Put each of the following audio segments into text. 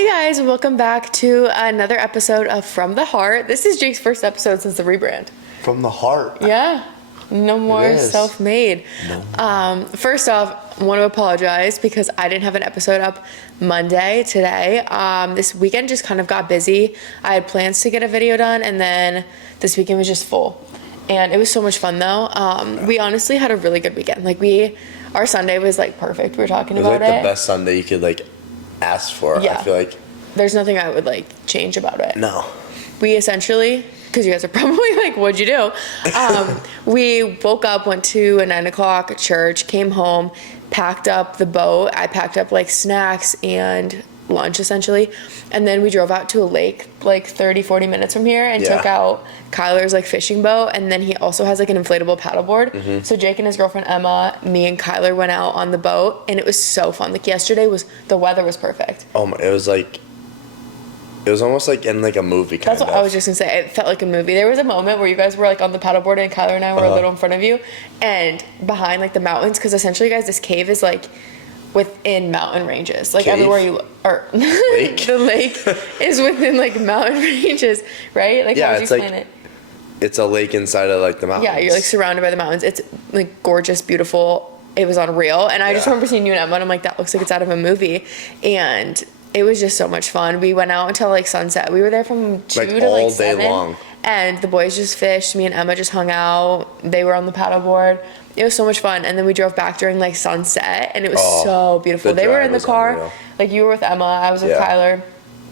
Hi guys, and welcome back to another episode of From the Heart. This is Jake's first episode since the rebrand. From the heart. Yeah, no more self-made. No. First off, I want to apologize because I didn't have an episode up Monday today. This weekend just kind of got busy. I had plans to get a video done, and then this weekend was just full. And it was so much fun though. We honestly had a really good weekend. Our Sunday was perfect. We were talking about it. It was the best Sunday you could ask for. Yeah. I feel like there's nothing I would change about it. No. We essentially, because you guys are probably what'd you do? We woke up, went to a 9 o'clock church, came home, packed up the boat. I packed up snacks and lunch essentially. And then we drove out to a lake 30, 40 minutes from here and took out Kyler's fishing boat. And then he also has an inflatable paddleboard. Mm-hmm. So Jake and his girlfriend Emma, me and Kyler went out on the boat, and it was so fun. Yesterday the weather was perfect. Oh my, it was almost in a movie kind of. That's what I was just gonna say. It felt like a movie. There was a moment where you guys were on the paddleboard and Kyler and I were a little in front of you and behind the mountains, because essentially, guys, this cave is within mountain ranges. Everywhere you or lake? The lake is within mountain ranges, right? How would you explain it? It's a lake inside of the mountains. Yeah, you're surrounded by the mountains. It's gorgeous, beautiful. It was unreal. And I just remember seeing you and Emma, and I'm that looks like it's out of a movie. And it was just so much fun. We went out until sunset. We were there from 2 to all 7. Day long. And the boys just fished. Me and Emma just hung out. They were on the paddleboard. It was so much fun. And then we drove back during sunset, and it was so beautiful. They were in the car. Unreal. You were with Emma, I was with Kyler.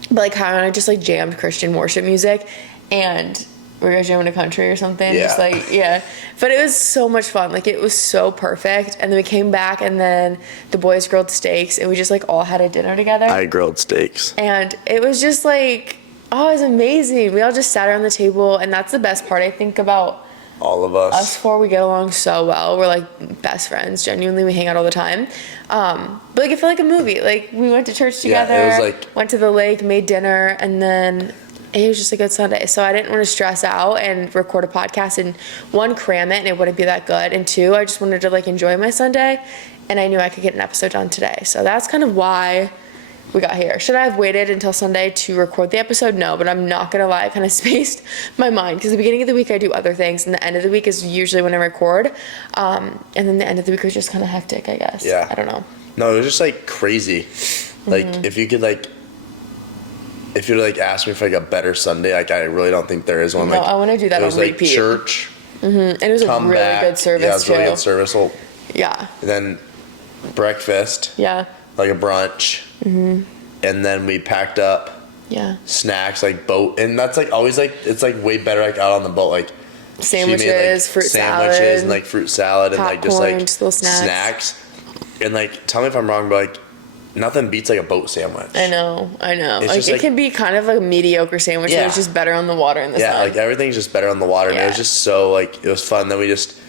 But Kyler and I just jammed Christian worship music, and we were jamming a country or something. Yeah. But it was so much fun. It was so perfect. And then we came back, and then the boys grilled steaks, and we just all had a dinner together. I grilled steaks. And it was just it was amazing. We all just sat around the table, and that's the best part, I think, about all of us. Us four, we get along so well. We're best friends. Genuinely, we hang out all the time. But I feel like a movie. We went to church together. Yeah, it was went to the lake, made dinner, and then it was just a good Sunday. So I didn't want to stress out and record a podcast and, one, cram it and it wouldn't be that good, and two, I just wanted to enjoy my Sunday, and I knew I could get an episode done today. So that's kind of why we got here. Should I have waited until Sunday to record the episode? No, but I'm not gonna lie, I kind of spaced my mind, because the beginning of the week I do other things, and the end of the week is usually when I record, and then the end of the week was just kind of hectic, I guess. Yeah. I don't know. No, it was just crazy. Mm-hmm. If you could if you ask me for a better Sunday, I really don't think there is one. No, I want to do that on repeat. It was church. Mm-hmm. And it was a really good service Yeah, it was too. really good service. Well, yeah. And then breakfast. Yeah. A brunch. Mm-hmm. And then we packed up. Yeah. Snacks, boat, and that's always it's way better out on the boat, sandwiches, fruit salad, sandwiches and fruit salad, and popcorn, just little snacks. And tell me if I'm wrong, but nothing beats a boat sandwich. I know. It's it can be kind of a mediocre sandwich, but it's just better on the water in the sun. Yeah, everything's just better on the water, and it was just so it was fun. Then we just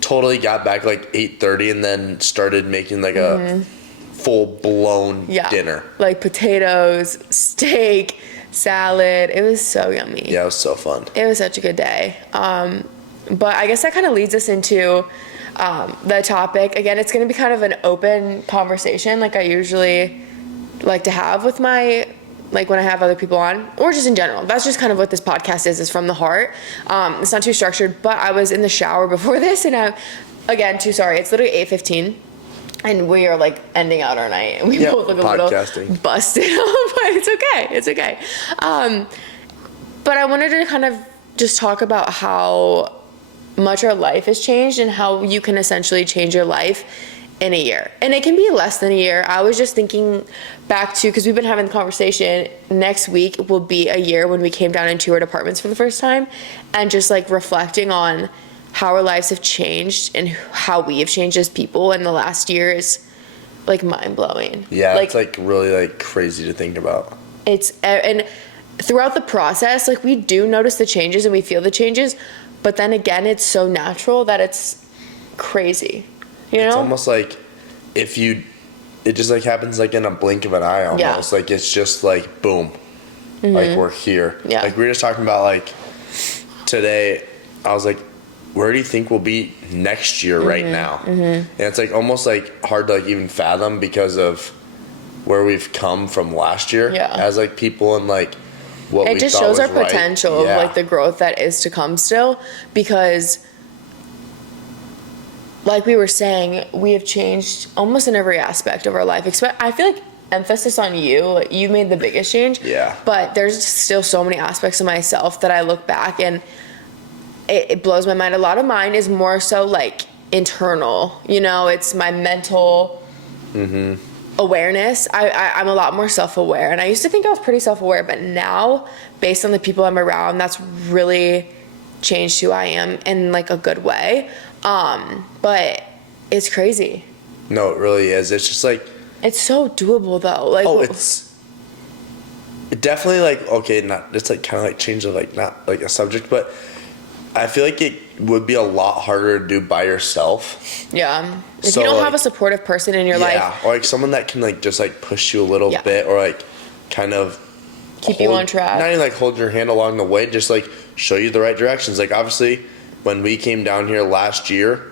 totally got back 8:30, and then started making a full-blown dinner. Potatoes, steak, salad. It was so yummy. Yeah, it was so fun. It was such a good day. But I guess that kind of leads us into the topic. Again, it's going to be kind of an open conversation I usually like to have with my, when I have other people on, or just in general. That's just kind of what this podcast is from the heart. It's not too structured, but I was in the shower before this, and it's literally 8:15. And we are ending out our night, and we both look a little busted up, but it's okay. But I wanted to kind of just talk about how much our life has changed and how you can essentially change your life in a year. And it can be less than a year. I was just thinking back to, because we've been having the conversation, next week will be a year when we came down and toured apartments for the first time, and just reflecting on how our lives have changed and how we have changed as people in the last year is mind-blowing. Yeah, it's really crazy to think about. It's, and throughout the process, we do notice the changes and we feel the changes, but then again, it's so natural that it's crazy. It's almost if you, it just happens in a blink of an eye almost. Yeah. It's just boom. Mm-hmm. We're here. Yeah. We were just talking about today, I was where do you think we'll be next year right now? Mm-hmm. And it's almost hard to even fathom, because of where we've come from last year as like people and like what it we just thought shows our was right. potential of like the growth that is to come still, because like we were saying, we have changed almost in every aspect of our life. I feel like emphasis on you, like you made the biggest change. Yeah. But there's still so many aspects of myself that I look back and it blows my mind. A lot of mine is more so like internal, you know, it's my mental awareness. I'm a lot more self-aware, and I used to think I was pretty self-aware, but now based on the people I'm around, that's really changed who I am in like a good way. But it's crazy. No, it really is. It's just like, it's so doable though. Like, it's definitely like, okay, not, it's like kind of like change of like, not like a subject, but I feel like it would be a lot harder to do by yourself. Yeah. If So, you don't like, have a supportive person in your life, or like someone that can like just like push you a little bit, or like kind of keep you on track. Not even like hold your hand along the way, just like show you the right directions. Like obviously when we came down here last year,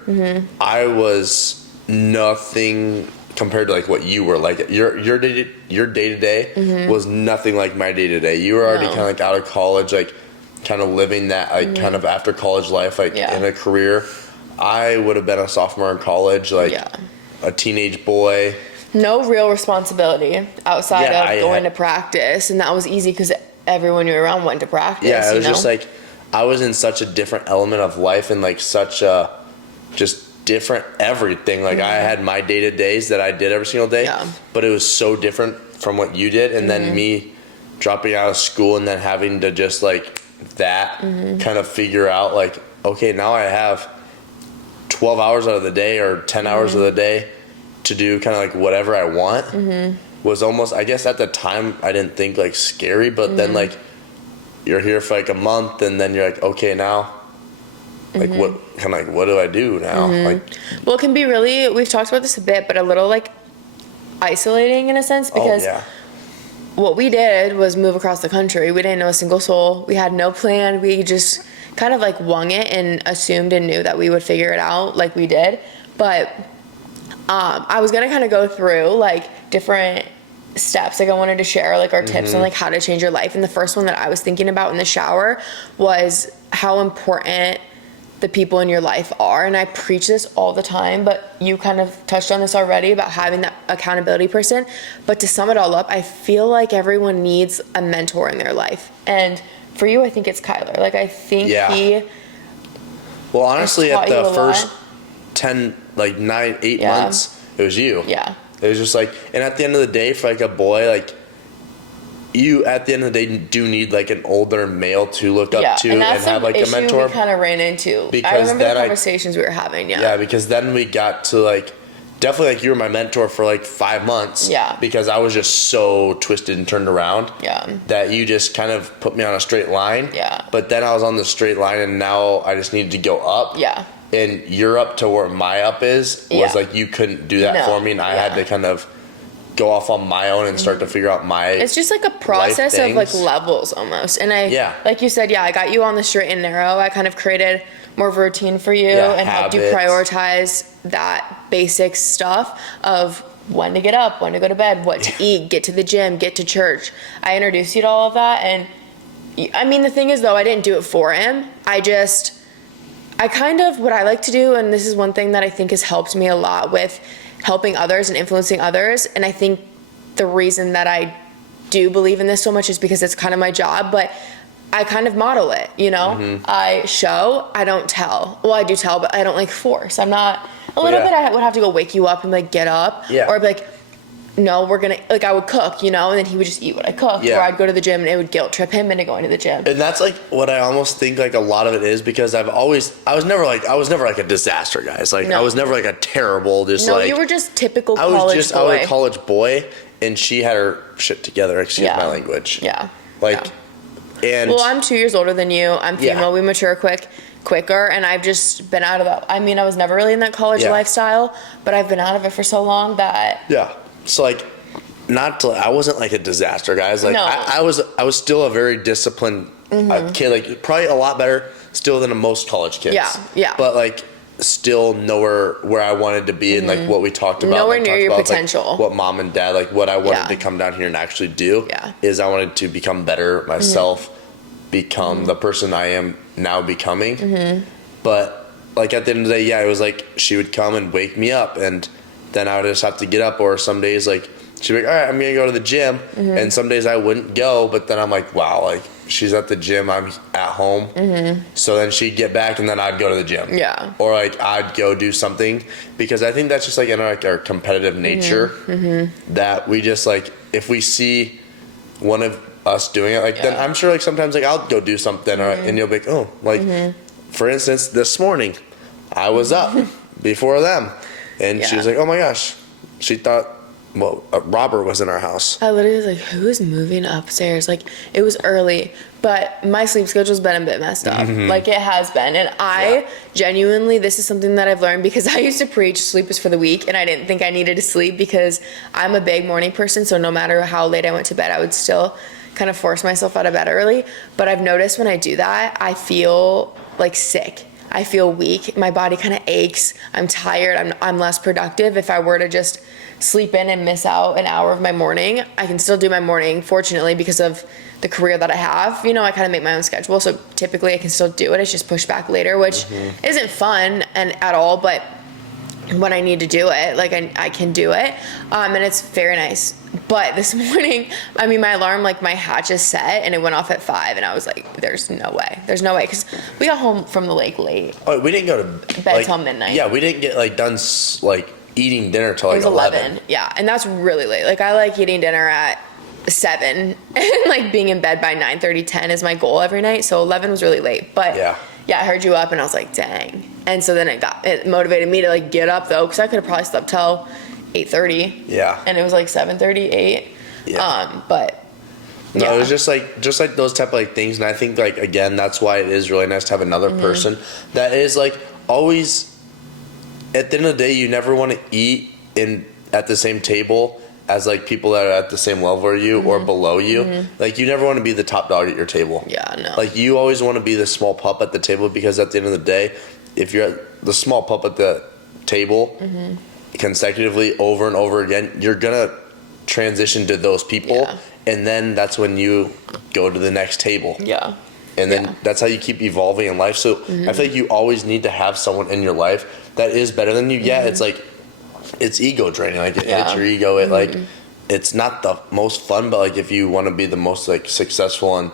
I was nothing compared to like what you were. Like your day to day was nothing like my day to day. You were already kind of like out of college, like kind of living that like kind of after college life, like in a career. I would have been a sophomore in college, like a teenage boy. No real responsibility outside of going to practice, and that was easy because everyone you were around went to practice. Yeah, it was just like I was in such a different element of life and like such a just different everything. Like I had my day to days that I did every single day, but it was so different from what you did. And then me dropping out of school and then having to just like that kind of figure out like, okay, now I have 12 hours out of the day or 10 hours of the day to do kind of like whatever I want was almost, I guess at the time I didn't think like scary, but then like you're here for like a month and then you're like, okay, now like what kind of like, what do I do now? Like, well, it can be really, we've talked about this a bit, but a little like isolating in a sense, because what we did was move across the country. We didn't know a single soul. We had no plan. We just kind of like wung it and assumed and knew that we would figure it out like we did. But I was gonna kind of go through like different steps. Like I wanted to share like our tips on like how to change your life. And the first one that I was thinking about in the shower was how important the people in your life are. And I preach this all the time, but you kind of touched on this already about having that accountability person. But to sum it all up, I feel like everyone needs a mentor in their life. And for you, I think it's Kyler. Like I think he well, honestly, at the first 10, like 9, 8 months, it was you. Yeah. It was just like, and at the end of the day, for like a boy, like you at the end of the day do need like an older male to look up to and have like a mentor. We kind of ran into. Because I remember the conversations we were having. Yeah, because then we got to like, definitely like you were my mentor for like 5 months. Yeah. Because I was just so twisted and turned around. Yeah. That you just kind of put me on a straight line. Yeah. But then I was on the straight line and now I just needed to go up. Yeah. And your up to where my up was like you couldn't do that for me, and I had to kind of go off on my own and start to figure out my it's just like a process of like levels almost. And I like you said, I got you on the straight and narrow. I kind of created more of a routine for you and helped you prioritize that basic stuff of when to get up, when to go to bed, what to eat, get to the gym, get to church. I introduced you to all of that. And I mean, the thing is though, I didn't do it for him. I kind of, what I like to do, and this is one thing that I think has helped me a lot with helping others and influencing others, and I think the reason that I do believe in this so much is because it's kind of my job, but I kind of model it, you know? I show, I don't tell. Well, I do tell, but I don't like force. I'm not, a little bit I would have to go wake you up and like get up, or be like, no, we're gonna, like I would cook, you know, and then he would just eat what I cooked, or I'd go to the gym and it would guilt trip him into going to the gym. And that's like what I almost think like a lot of it is, because I was never like a disaster, guys. Like I was never like a terrible, you were just typical college boy. I was a college boy, and she had her shit together, excuse my language. Yeah. And well, I'm 2 years older than you. I'm female. We mature quicker, and I've just been out of that. I mean, I was never really in that college lifestyle, but I've been out of it for so long that So like, I wasn't like a disaster, guys. Like I was still a very disciplined kid. Like probably a lot better still than most college kids. Yeah. But like still nowhere where I wanted to be, and like what we talked about, nowhere like, near talked your about, potential. like, what mom and dad, like what I wanted to come down here and actually do is I wanted to become better myself, become the person I am now becoming. But like at the end of the day, it was like she would come and wake me up, and then I would just have to get up. Or some days like she'd be like, all right, I'm gonna go to the gym, and some days I wouldn't go, but then I'm like, wow, like she's at the gym, I'm at home. So then she'd get back, and then I'd go to the gym. Or like I'd go do something, because I think that's just like in our competitive nature, that we just like, if we see one of us doing it, like then I'm sure like sometimes like I'll go do something, or, and you'll be like, oh, like for instance, this morning I was up before them, and she was like, oh my gosh, she thought, well, Robert was in our house. I literally was like, who's moving upstairs? Like, it was early, but my sleep schedule's been a bit messed up. Like, it has been. And I genuinely, this is something that I've learned, because I used to preach sleep is for the weak, and I didn't think I needed to sleep, because I'm a big morning person. So no matter how late I went to bed, I would still kind of force myself out of bed early. But I've noticed when I do that, I feel like sick. I feel weak. My body kind of aches. I'm tired. I'm less productive. If I were to just sleep in and miss out an hour of my morning, I can still do my morning, fortunately, because of the career that I have. You know, I kind of make my own schedule, so typically I can still do it. It's just pushed back later, which isn't fun at all, but when I need to do it, like I can do it, and it's very nice. But this morning, I mean, my alarm, like my hatch is set, and it went off at 5, and I was like, there's no way, because we got home from the lake late. Oh, we didn't go to bed till midnight. Yeah, we didn't get like done like eating dinner till like 11. Yeah, and that's really late. Like, I like eating dinner at 7 and like being in bed by 9:30, 10 is my goal every night. So 11 was really late. But yeah, I heard you up, and I was like, dang. And so then it motivated me to like get up though, because I could have probably slept till 8:30. Yeah. And it was like 7:30, 8. Yeah. But no, it was just like those type of like things, and I think like again, that's why it is really nice to have another person that is like always. At the end of the day, you never want to eat at the same table as like people that are at the same level as you or below you. Like, you never want to be the top dog at your table. Yeah, no. Like, you always want to be the small pup at the table, because at the end of the day, if you're at the small pup at the table consecutively over and over again, you're gonna transition to those people, and then that's when you go to the next table. Yeah. And then that's how you keep evolving in life. So I feel like you always need to have someone in your life that is better than you. Yeah, it's like, it's ego draining. Like, it hits your ego. It like, it's not the most fun, but like, if you want to be the most like successful and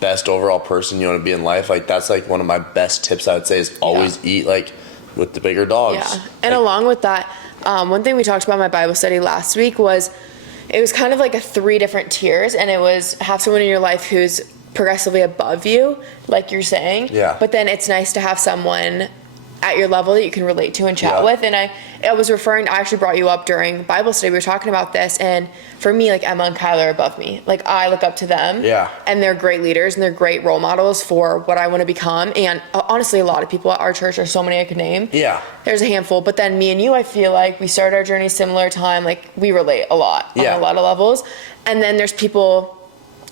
best overall person you want to be in life, like, that's like one of my best tips I would say is always eat like with the bigger dogs. Yeah, and like, along with that, one thing we talked about in my Bible study last week was, it was kind of like 3 different tiers, and it was have someone in your life who's progressively above you, like you're saying. Yeah. But then it's nice to have someone at your level that you can relate to and chat with. And I actually brought you up during Bible study. We were talking about this, and for me, like, Emma and Kyler are above me. Like, I look up to them. Yeah. And they're great leaders, and they're great role models for what I want to become. And honestly, a lot of people at our church, there's so many I could name. Yeah. There's a handful. But then me and you, I feel like we started our journey similar time. Like, we relate a lot on a lot of levels. And then there's people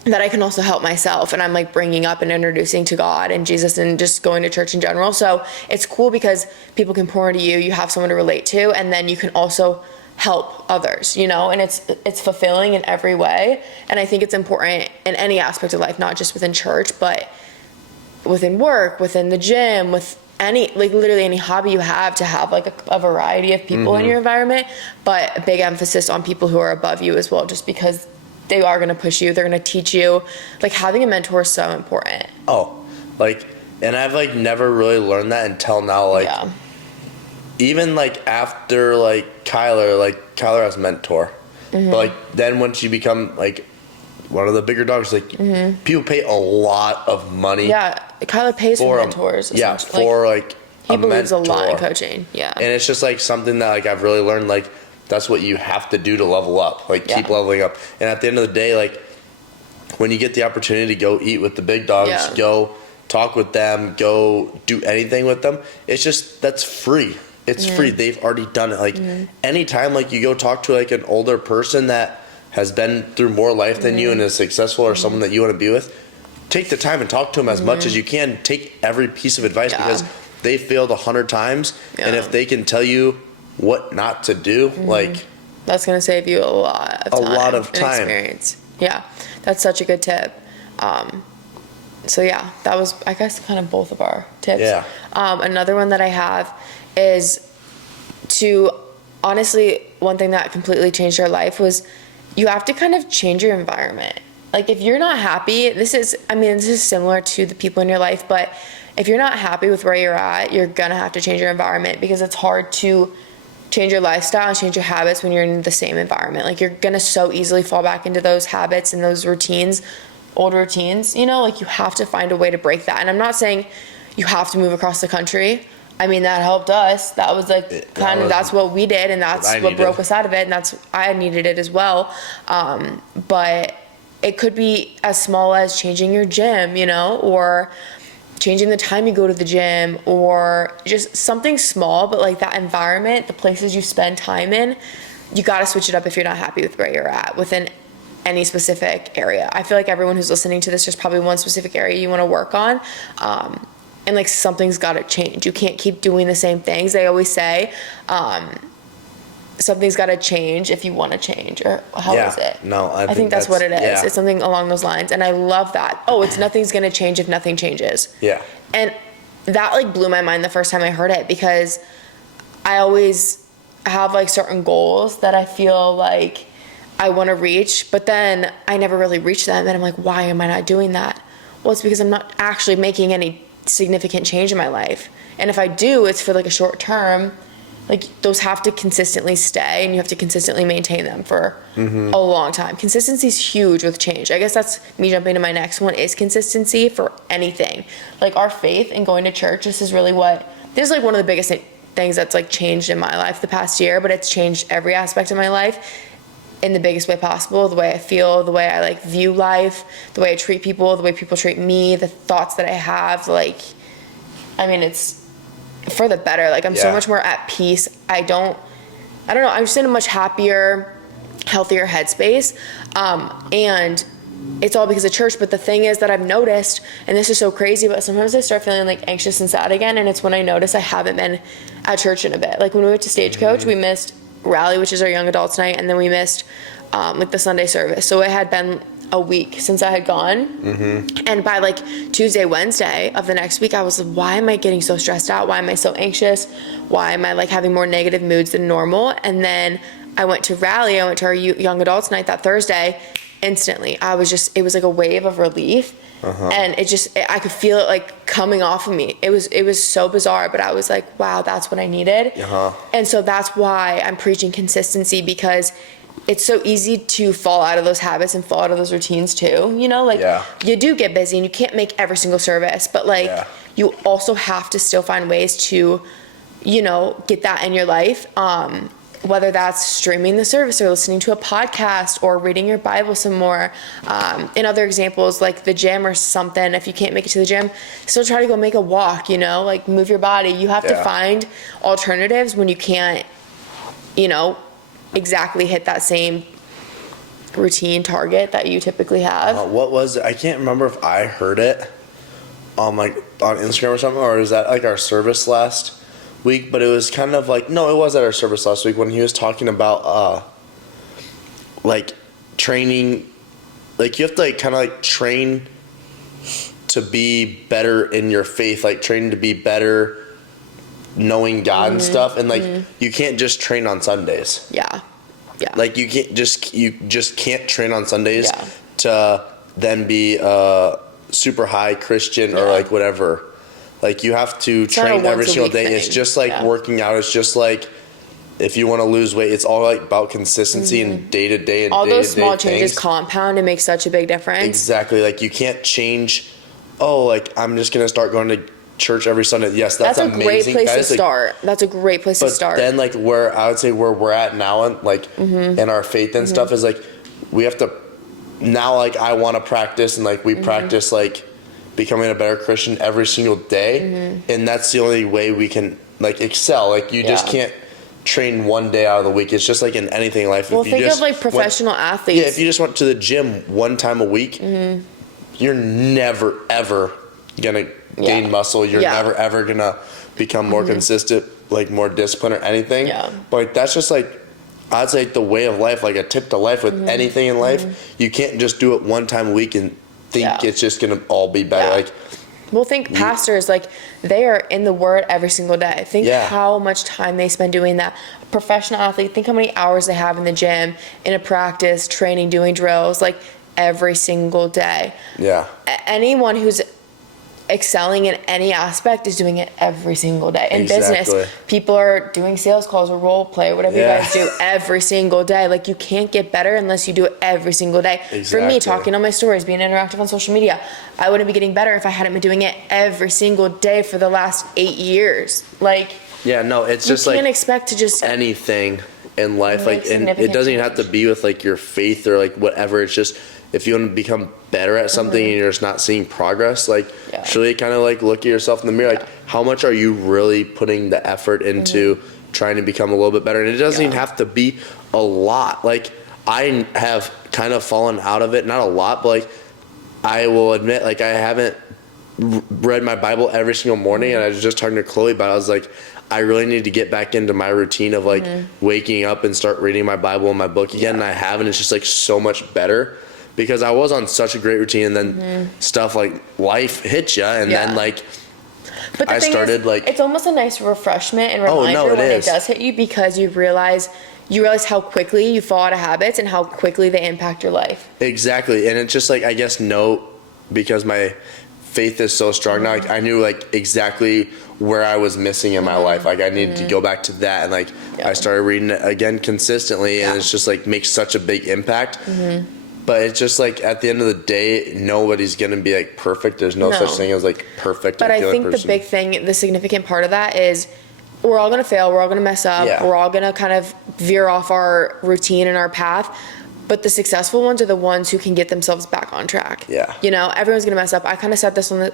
that I can also help myself, and I'm like bringing up and introducing to God and Jesus and just going to church in general. So it's cool because people can pour into you, you have someone to relate to, and then you can also help others, you know, and it's fulfilling in every way. And I think it's important in any aspect of life, not just within church, but within work, within the gym, with any, like, literally any hobby you have, to have like a variety of people in your environment, but a big emphasis on people who are above you as well, just because they are going to push you. They're going to teach you. Like, having a mentor is so important. Oh, like, and I've like never really learned that until now. Like, even like after like Kyler has a mentor, but like then once you become like one of the bigger dogs, like people pay a lot of money. Yeah, Kyler pays for mentors. Yeah, for like he believes a lot in coaching. Yeah, and it's just like something that like I've really learned, like, that's what you have to do to level up, like keep leveling up. And at the end of the day, like, when you get the opportunity to go eat with the big dogs, go talk with them, go do anything with them, it's just, that's free. It's free. They've already done it. Like, anytime like you go talk to like an older person that has been through more life than you and is successful, or someone that you want to be with, take the time and talk to them as much as you can. Take every piece of advice, because they failed 100 times, and if they can tell you what not to do, like that's gonna save you a lot of time and experience. Yeah, that's such a good tip. So yeah, that was, I guess, kind of both of our tips. Yeah. Another one that I have is to, honestly, one thing that completely changed our life was you have to kind of change your environment. Like, if you're not happy, this is similar to the people in your life, but if you're not happy with where you're at, you're gonna have to change your environment, because it's hard to change your lifestyle and change your habits when you're in the same environment. Like, you're gonna so easily fall back into those habits and those routines, old routines, you know, like you have to find a way to break that. And I'm not saying you have to move across the country. I mean, that helped us. That was like that's what we did, and that's what broke us out of it, and I needed it as well. But it could be as small as changing your gym, you know, or changing the time you go to the gym, or just something small, but like that environment, the places you spend time in, you got to switch it up if you're not happy with where you're at within any specific area. I feel like everyone who's listening to this, there's probably one specific area you want to work on. And like something's got to change. You can't keep doing the same things. They always say, something's got to change if you want to change, or how is it? No, I think that's what it is. Yeah. It's something along those lines. And I love that. It's nothing's going to change if nothing changes. Yeah. And that like blew my mind the first time I heard it, because I always have like certain goals that I feel like I want to reach, but then I never really reach them. And I'm like, why am I not doing that? Well, it's because I'm not actually making any significant change in my life. And if I do, it's for like a short term. Like, those have to consistently stay, and you have to consistently maintain them for a long time. Consistency is huge with change. I guess that's me jumping to my next one, is consistency for anything. Like, our faith and going to church, this is like one of the biggest things that's like changed in my life the past year, but it's changed every aspect of my life in the biggest way possible. The way I feel, the way I like view life, the way I treat people, the way people treat me, the thoughts that I have. Like, I mean, it's for the better. Like, I'm so much more at peace. I don't know, I'm just in a much happier, healthier headspace. And it's all because of church. But the thing is that I've noticed, and this is so crazy, but sometimes I start feeling like anxious and sad again. And it's when I notice I haven't been at church in a bit. Like, when we went to Stagecoach, we missed Rally, which is our young adults night, and then we missed like the Sunday service. So it had been a week since I had gone, and by like Tuesday, Wednesday of the next week, I was like, why am I getting so stressed out? Why am I so anxious? Why am I like having more negative moods than normal? And then I went to Rally, I went to our young adults night that Thursday. Instantly, it was like a wave of relief. And I could feel it like coming off of me. It was so bizarre, but I was like, wow, that's what I needed. And so that's why I'm preaching consistency, because it's so easy to fall out of those habits and fall out of those routines too. You know, like you do get busy and you can't make every single service, but like you also have to still find ways to, you know, get that in your life. Whether that's streaming the service or listening to a podcast or reading your Bible some more. In other examples, like the gym or something, if you can't make it to the gym, still try to go make a walk, you know, like move your body. You have to find alternatives when you can't, you know, exactly hit that same routine target that you typically have. What was it? I can't remember if I heard it on Instagram or something, or is that like our service last week? But it was kind of like, no, it was at our service last week when he was talking about like training, like you have to like kind of like train to be better in your faith, like training to be better knowing God and stuff, and like you can't just train on Sundays. Like you just can't train on Sundays to then be a super high Christian or like whatever. Like, you have to train every single day. Thing. It's just like working out. It's just like if you want to lose weight, it's all like about consistency and day to day and all day-to-day those small changes things. Compound and make such a big difference. Exactly. Like, you can't change, like I'm just going to start going to church every Sunday. Yes, that's amazing. A great place to start. That's a great place to start. But then like where I would say where we're at now and like in our faith and stuff is like we have to now, like I want to practice and like we practice like becoming a better Christian every single day, and that's the only way we can like excel. Like you just can't train one day out of the week. It's just like in anything in life. Well, think of like professional athletes. Yeah, if you just went to the gym one time a week, you're never ever gonna gain muscle. You're never ever gonna become more consistent, like more disciplined or anything. Yeah. But like, that's just like, I'd say the way of life, like a tip to life with anything in life. You can't just do it one time a week and think it's just going to all be better. Yeah. Like, well, think pastors, like, they are in the Word every single day. Think how much time they spend doing that. A professional athlete, think how many hours they have in the gym, in a practice, training, doing drills, like, every single day. Yeah. Anyone who's excelling in any aspect is doing it every single day. In business, people are doing sales calls or role play, whatever you guys do, every single day. Like, you can't get better unless you do it every single day. For me, talking on my stories, being interactive on social media, I wouldn't be getting better if I hadn't been doing it every single day for the last 8 years. Like, it's just like, you can't expect to just anything in life, like, and it doesn't even have to be with like your faith or like whatever. It's just, if you want to become better at something and you're just not seeing progress, like, really kind of like look at yourself in the mirror, like, how much are you really putting the effort into trying to become a little bit better? And it doesn't even have to be a lot. Like, I have kind of fallen out of it, not a lot, but like, I will admit, like, I haven't read my Bible every single morning, and I was just talking to Chloe about it. I was like, I really need to get back into my routine of like waking up and start reading my Bible and my book again, and I have, and it's just like so much better. Because I was on such a great routine, and then stuff like life hit you, and then like, but the I thing started is, like, it's almost a nice refreshment and reminder when it does hit you, because you realize how quickly you fall out of habits and how quickly they impact your life. Exactly, and it's just like, I guess because my faith is so strong now, like, I knew like exactly where I was missing in my life. Like, I needed to go back to that, and like I started reading it again consistently, and it's just like makes such a big impact. But it's just like, at the end of the day, nobody's going to be like perfect. There's no such thing as like perfect. But I think the big thing, the significant part of that is, we're all going to fail. We're all going to mess up. We're all going to kind of veer off our routine and our path. But the successful ones are the ones who can get themselves back on track. Yeah. You know, everyone's going to mess up. I kind of said this on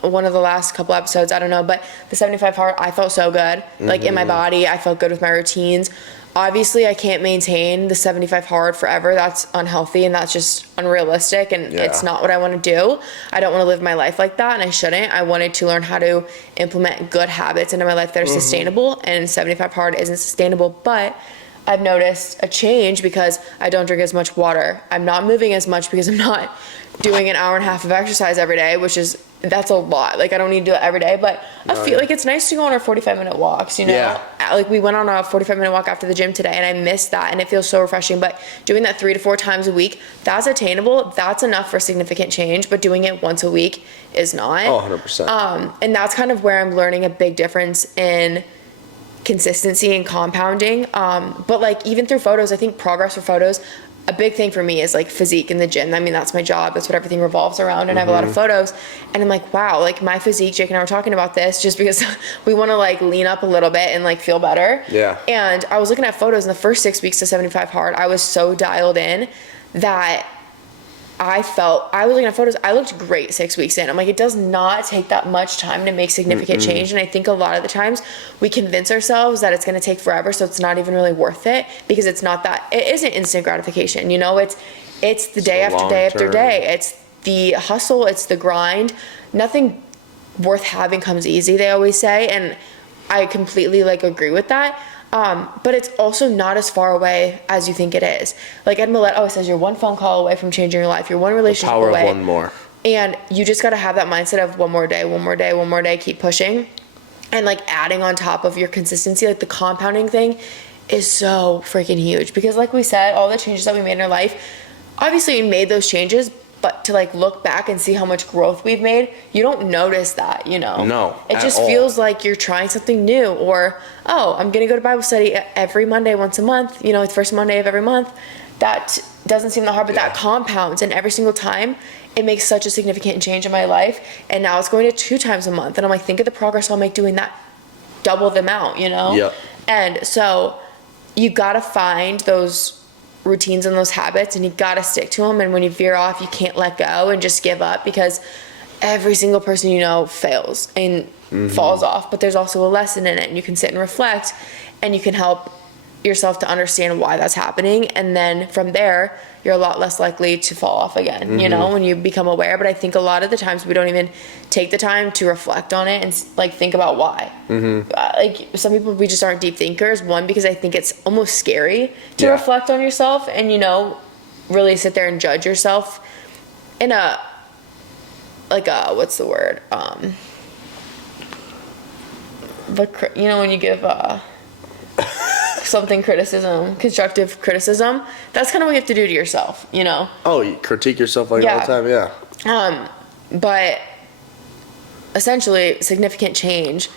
one of the last couple episodes, I don't know, but the 75 hard, I felt so good. Like, in my body, I felt good with my routines. Obviously, I can't maintain the 75 hard forever. That's unhealthy, and that's just unrealistic, and it's not what I want to do. I don't want to live my life like that, and I shouldn't. I wanted to learn how to implement good habits into my life that are sustainable, and 75 hard isn't sustainable, but I've noticed a change because I don't drink as much water. I'm not moving as much because I'm not doing an hour and a half of exercise every day, that's a lot. Like, I don't need to do it every day, but I feel like it's nice to go on our 45-minute walks, you know? Like, we went on a 45-minute walk after the gym today, and I missed that, and it feels so refreshing. But doing that 3 to 4 times a week, that's attainable. That's enough for significant change, but doing it once a week is not. 100%. And that's kind of where I'm learning a big difference in consistency and compounding. But like, even through photos, I think progress for photos, a big thing for me is like physique in the gym. I mean, that's my job. That's what everything revolves around. And I have a lot of photos, and I'm like, wow, like my physique, Jake and I were talking about this just because we want to like lean up a little bit and like feel better. Yeah. And I was looking at photos in the first 6 weeks to 75 hard. I was so dialed in that I was looking at photos, I looked great 6 weeks in. I'm like, it does not take that much time to make significant change. And I think a lot of the times we convince ourselves that it's going to take forever, so it's not even really worth it, because it isn't instant gratification. You know, it's the day after day after day. It's the hustle, it's the grind. Nothing worth having comes easy, they always say. And I completely like agree with that. But it's also not as far away as you think it is. Like Ed Millett always says, you're one phone call away from changing your life. You're one relationship away. The power of one more. And you just got to have that mindset of one more day, one more day, one more day, keep pushing. And like adding on top of your consistency, like the compounding thing is so freaking huge. Because like we said, all the changes that we made in our life, obviously we made those changes, but to like look back and see how much growth we've made, you don't notice that, you know? No, it just feels like you're trying something new, or, oh, I'm going to go to Bible study every Monday once a month, you know, it's first Monday of every month. That doesn't seem that hard, but that compounds, and every single time it makes such a significant change in my life. And now it's going to 2 times a month. And I'm like, think of the progress I'll make doing that, double the amount, you know? Yep. And so you got to find those routines and those habits, and you got to stick to them. And when you veer off, you can't let go and just give up, because every single person you know fails and falls off, but there's also a lesson in it, and you can sit and reflect, and you can help yourself to understand why that's happening, and then from there you're a lot less likely to fall off again, you know, when you become aware. But I think a lot of the times we don't even take the time to reflect on it and like think about why. Like some people, we just aren't deep thinkers. One, because I think it's almost scary to reflect on yourself and, you know, really sit there and judge yourself in a, like a, what's the word, but you know, when you give something criticism, constructive criticism, that's kind of what you have to do to yourself, you know? Oh, you critique yourself like all the time, yeah. But essentially, significant change,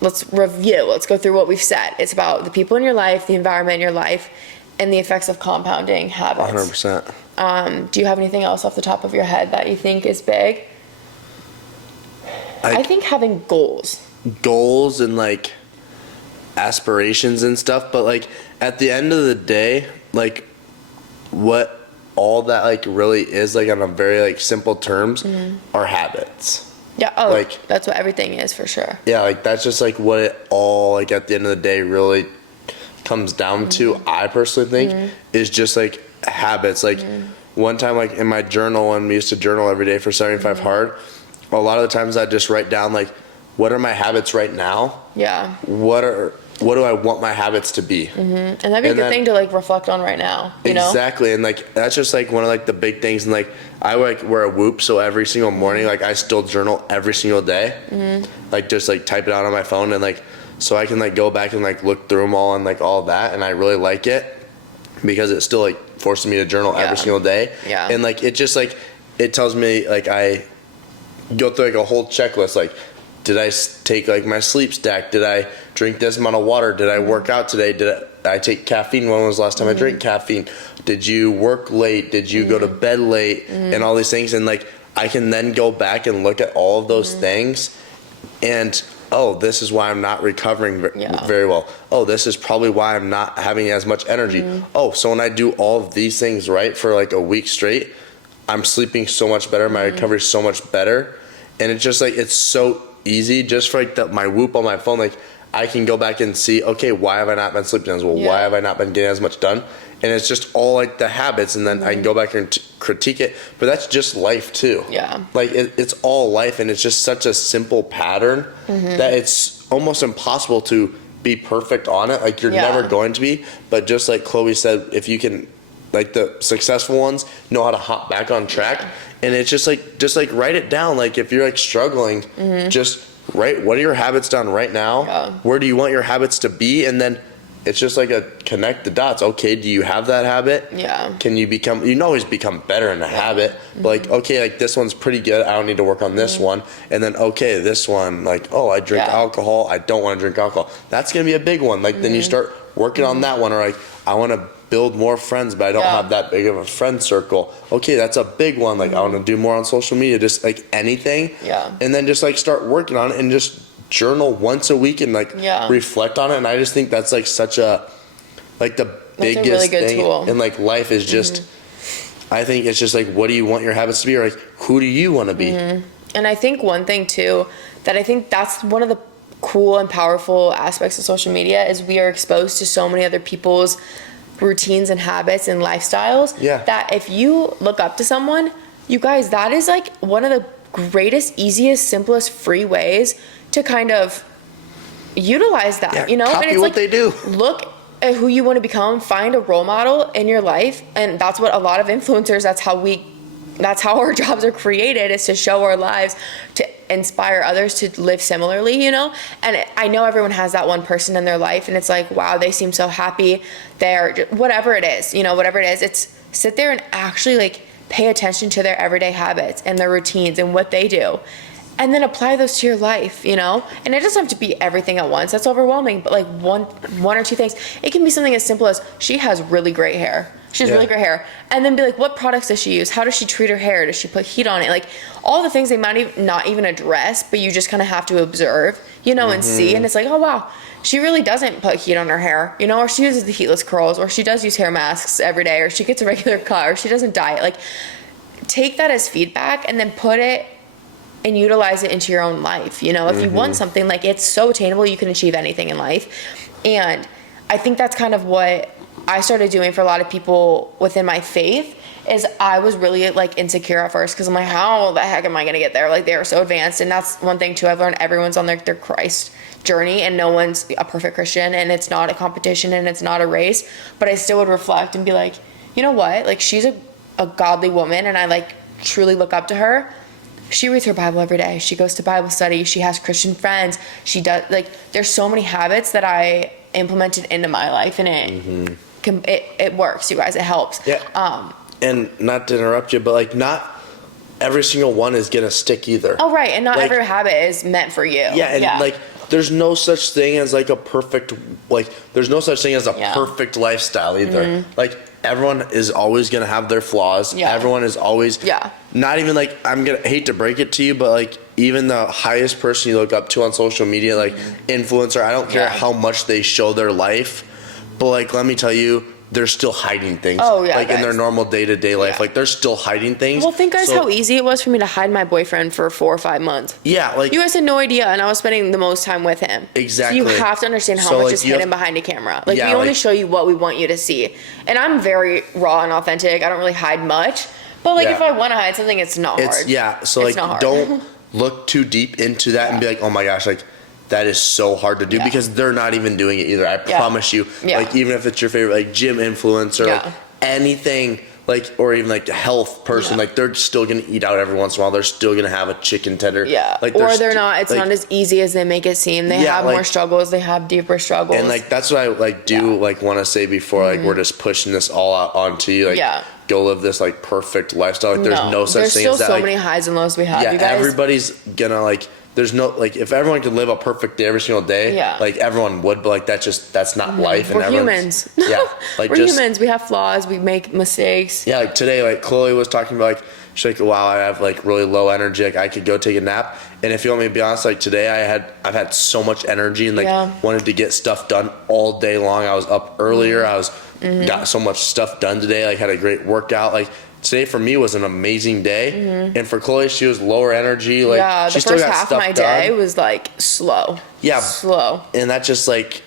let's review, let's go through what we've said. It's about the people in your life, the environment in your life, and the effects of compounding habits. 100%. Do you have anything else off the top of your head that you think is big? I think having goals and like aspirations and stuff, but like at the end of the day, like what all that like really is, like on a very like simple terms, are habits. Yeah. Oh, like that's what everything is, for sure. Yeah, like that's just like what it all like at the end of the day really comes down to. I personally think is just like habits. Like one time, like in my journal, when we used to journal every day for 75 hard, a lot of the times I just write down like, what are my habits right now? Yeah. What do I want my habits to be? And that'd be a good thing to like reflect on right now. You know? Exactly. And like that's just like one of like the big things. And like I like wear a Whoop, so every single morning, like I still journal every single day. Like just like type it out on my phone, and like so I can like go back and like look through them all and like all that, and I really like it because it still like forces me to journal every single day. Yeah. And like it just like it tells me like I go through like a whole checklist, like did I take like my sleep stack? Did I drink this amount of water? Did I work out today? Did I take caffeine? When was the last time I drank caffeine? Did you work late? Did you go to bed late? And all these things. And like I can then go back and look at all of those things and, oh, this is why I'm not recovering very well. Oh, this is probably why I'm not having as much energy. Oh, so when I do all of these things right for like a week straight, I'm sleeping so much better. My recovery is so much better. And it's just like, it's so easy just for like my Whoop on my phone. Like I can go back and see, okay, why have I not been sleeping as well? Why have I not been getting as much done? And it's just all like the habits, and then I can go back and critique it. But that's just life too. Yeah. Like it's all life, and it's just such a simple pattern that it's almost impossible to be perfect on it. Like you're never going to be. But just like Chloe said, if you can, like the successful ones know how to hop back on track. And it's just like write it down. Like if you're like struggling, just write what are your habits down right now? Where do you want your habits to be? And then it's just like a connect the dots. Okay, do you have that habit? Yeah. Can you become? You can always become better in a habit. But like okay, like this one's pretty good. I don't need to work on this one. And then okay, this one, like oh, I drink alcohol. I don't want to drink alcohol. That's gonna be a big one. Like then you start working on that one. Or like I want to build more friends, but I don't have that big of a friend circle. Okay, that's a big one. Like I want to do more on social media, just like anything. Yeah. And then just like start working on it and just journal once a week and like reflect on it. And I just think that's like such a like the biggest really good thing tool. In like life is just I think it's just like what do you want your habits to be, or like who do you want to be? And I think one thing too that I think that's one of the cool and powerful aspects of social media is we are exposed to so many other people's routines and habits and lifestyles that if you look up to someone, you guys, that is like one of the greatest, easiest, simplest, free ways to kind of utilize that, you know? Copy and it's what like, they do. Look at who you want to become, find a role model in your life. And that's what a lot of influencers, that's how our jobs are created, is to show our lives, to inspire others to live similarly, you know? And I know everyone has that one person in their life and it's like, wow, they seem so happy. They're whatever it is, you know, whatever it is, it's sit there and actually like pay attention to their everyday habits and their routines and what they do. And then apply those to your life, you know? And it doesn't have to be everything at once. That's overwhelming. But like one or two things. It can be something as simple as she has really great hair. She has really great hair. And then be like, what products does she use? How does she treat her hair? Does she put heat on it? Like all the things they might not even address, but you just kind of have to observe, you know, and see. And it's like, oh, wow, she really doesn't put heat on her hair, you know, or she uses the heatless curls, or she does use hair masks every day, or she gets a regular cut, or she doesn't dye it. Like take that as feedback and then put it and utilize it into your own life. You know, if you want something, like it's so attainable, you can achieve anything in life. And I think that's kind of what I started doing for a lot of people within my faith. Is I was really like insecure at first because I'm like, how the heck am I gonna get there? Like, they are so advanced. And that's one thing too I've learned. Everyone's on their Christ journey, and no one's a perfect Christian, and it's not a competition and it's not a race. But I still would reflect and be like, you know what? Like, she's a godly woman, and I like truly look up to her. She reads her Bible every day. She goes to Bible study. She has Christian friends. She does, like, there's so many habits that I implemented into my life, and it works, you guys. It helps. Yeah. And not to interrupt you, but like, not every single one is gonna stick either. Oh, right. And not like, every habit is meant for you. Yeah. And like, there's no such thing as like a perfect, like, there's no such thing as a perfect lifestyle either. Like, everyone is always gonna have their flaws. Everyone is always not even like, I'm gonna hate to break it to you, but like, even the highest person you look up to on social media, like influencer, I don't care how much they show their life, but like, let me tell you, they're still hiding things. Oh, yeah, like, guys, in their normal day-to-day life. Like, they're still hiding things. Well, think, guys, how easy it was for me to hide my boyfriend for 4 or 5 months. Yeah, like, you guys had no idea, and I was spending the most time with him. Exactly. So you have to understand how much is hidden behind a camera. Like, we only show you what we want you to see. And I'm very raw and authentic. I don't really hide much. But, like, if I want to hide something, it's not hard. Yeah, so, it's like, don't look too deep into that and be like, oh, my gosh, like, that is so hard to do because they're not even doing it either. I promise you. Like, even if it's your favorite, like, gym influencer, like, anything, like, or even like a health person, like, they're still gonna eat out every once in a while. They're still gonna have a chicken tender. Like, or they're not. It's like, not as easy as they make it seem. They have more struggles. They have deeper struggles. And like, that's what I like do like want to say before like we're just pushing this all out onto you. Like, go live this like perfect lifestyle. Like, there's no such thing as that. There's still so many highs and lows we have. You guys. Everybody's gonna like. There's no, like, if everyone could live a perfect day every single day, like, everyone would, but, like, that's not life. We're humans. Like, we're humans. We have flaws. We make mistakes. Yeah, like, today, like, Chloe was talking about, like, she's like, wow, I have, like, really low energy. Like, I could go take a nap. And if you want me to be honest, like, today I've had so much energy and, like, wanted to get stuff done all day long. I was up earlier. I was, got so much stuff done today. Like, had a great workout. Like, today for me was an amazing day, and for Chloe, she was lower energy. Like, she the still first got half stuff of my done. day was like slow. Slow. And that just like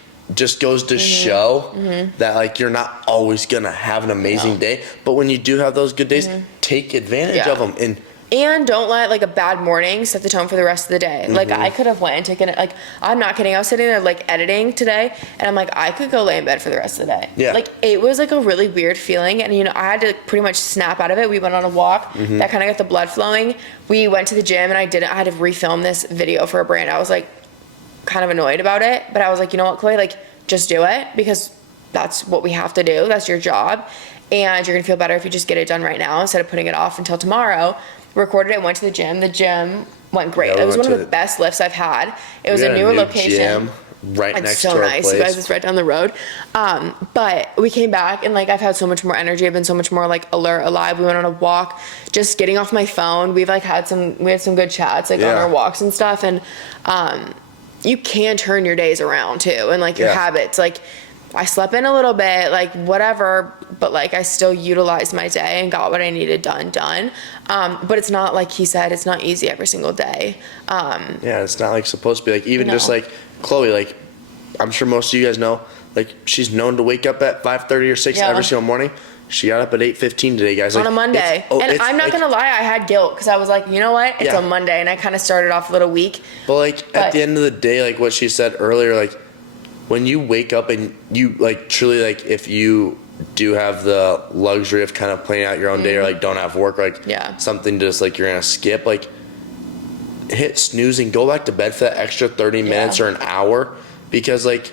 goes to show that like you're not always gonna have an amazing day, but when you do have those good days, take advantage of them and don't let like a bad morning set the tone for the rest of the day. Like, I could have went and taken it. Like, I'm not kidding. I was sitting there like editing today, and I'm like, I could go lay in bed for the rest of the day. Like, it was like a really weird feeling, and I had to pretty much snap out of it. We went on a walk that kind of got the blood flowing. We went to the gym, and I had to refilm this video for a brand. I was like kind of annoyed about it, but I was like, you know what, Chloe, like, just do it, because that's what we have to do. That's your job, and you're gonna feel better if you just get it done right now instead of putting it off until tomorrow. Recorded it, went to the gym. The gym went great. It was one of the best lifts I've had. It was a newer location. Gym right next to our place. You guys. It's right down the road. But we came back, and like, I've had so much more energy. I've been so much more like alert, alive. We went on a walk, just getting off my phone. We had some good chats like on our walks and stuff. And you can turn your days around too, and like your habits. Like, I slept in a little bit, like whatever, but like I still utilized my day and got what I needed done. But it's not, like he said, it's not easy every single day. It's not like supposed to be like, even just like Chloe, like, I'm sure most of you guys know, like, she's known to wake up at 5:30 or 6 every single morning. She got up at 8:15 today, guys. Like, on a Monday. And I'm not going to lie, I had guilt, because I was like, you know what? It's a Monday, and I kind of started off a little weak. But like, at the end of the day, like what she said earlier, like, when you wake up and you like truly, like, if you do have the luxury of kind of planning out your own day, or like don't have work, or like something just like you're gonna skip, like, hit snooze and go back to bed for that extra 30 minutes or an hour, because like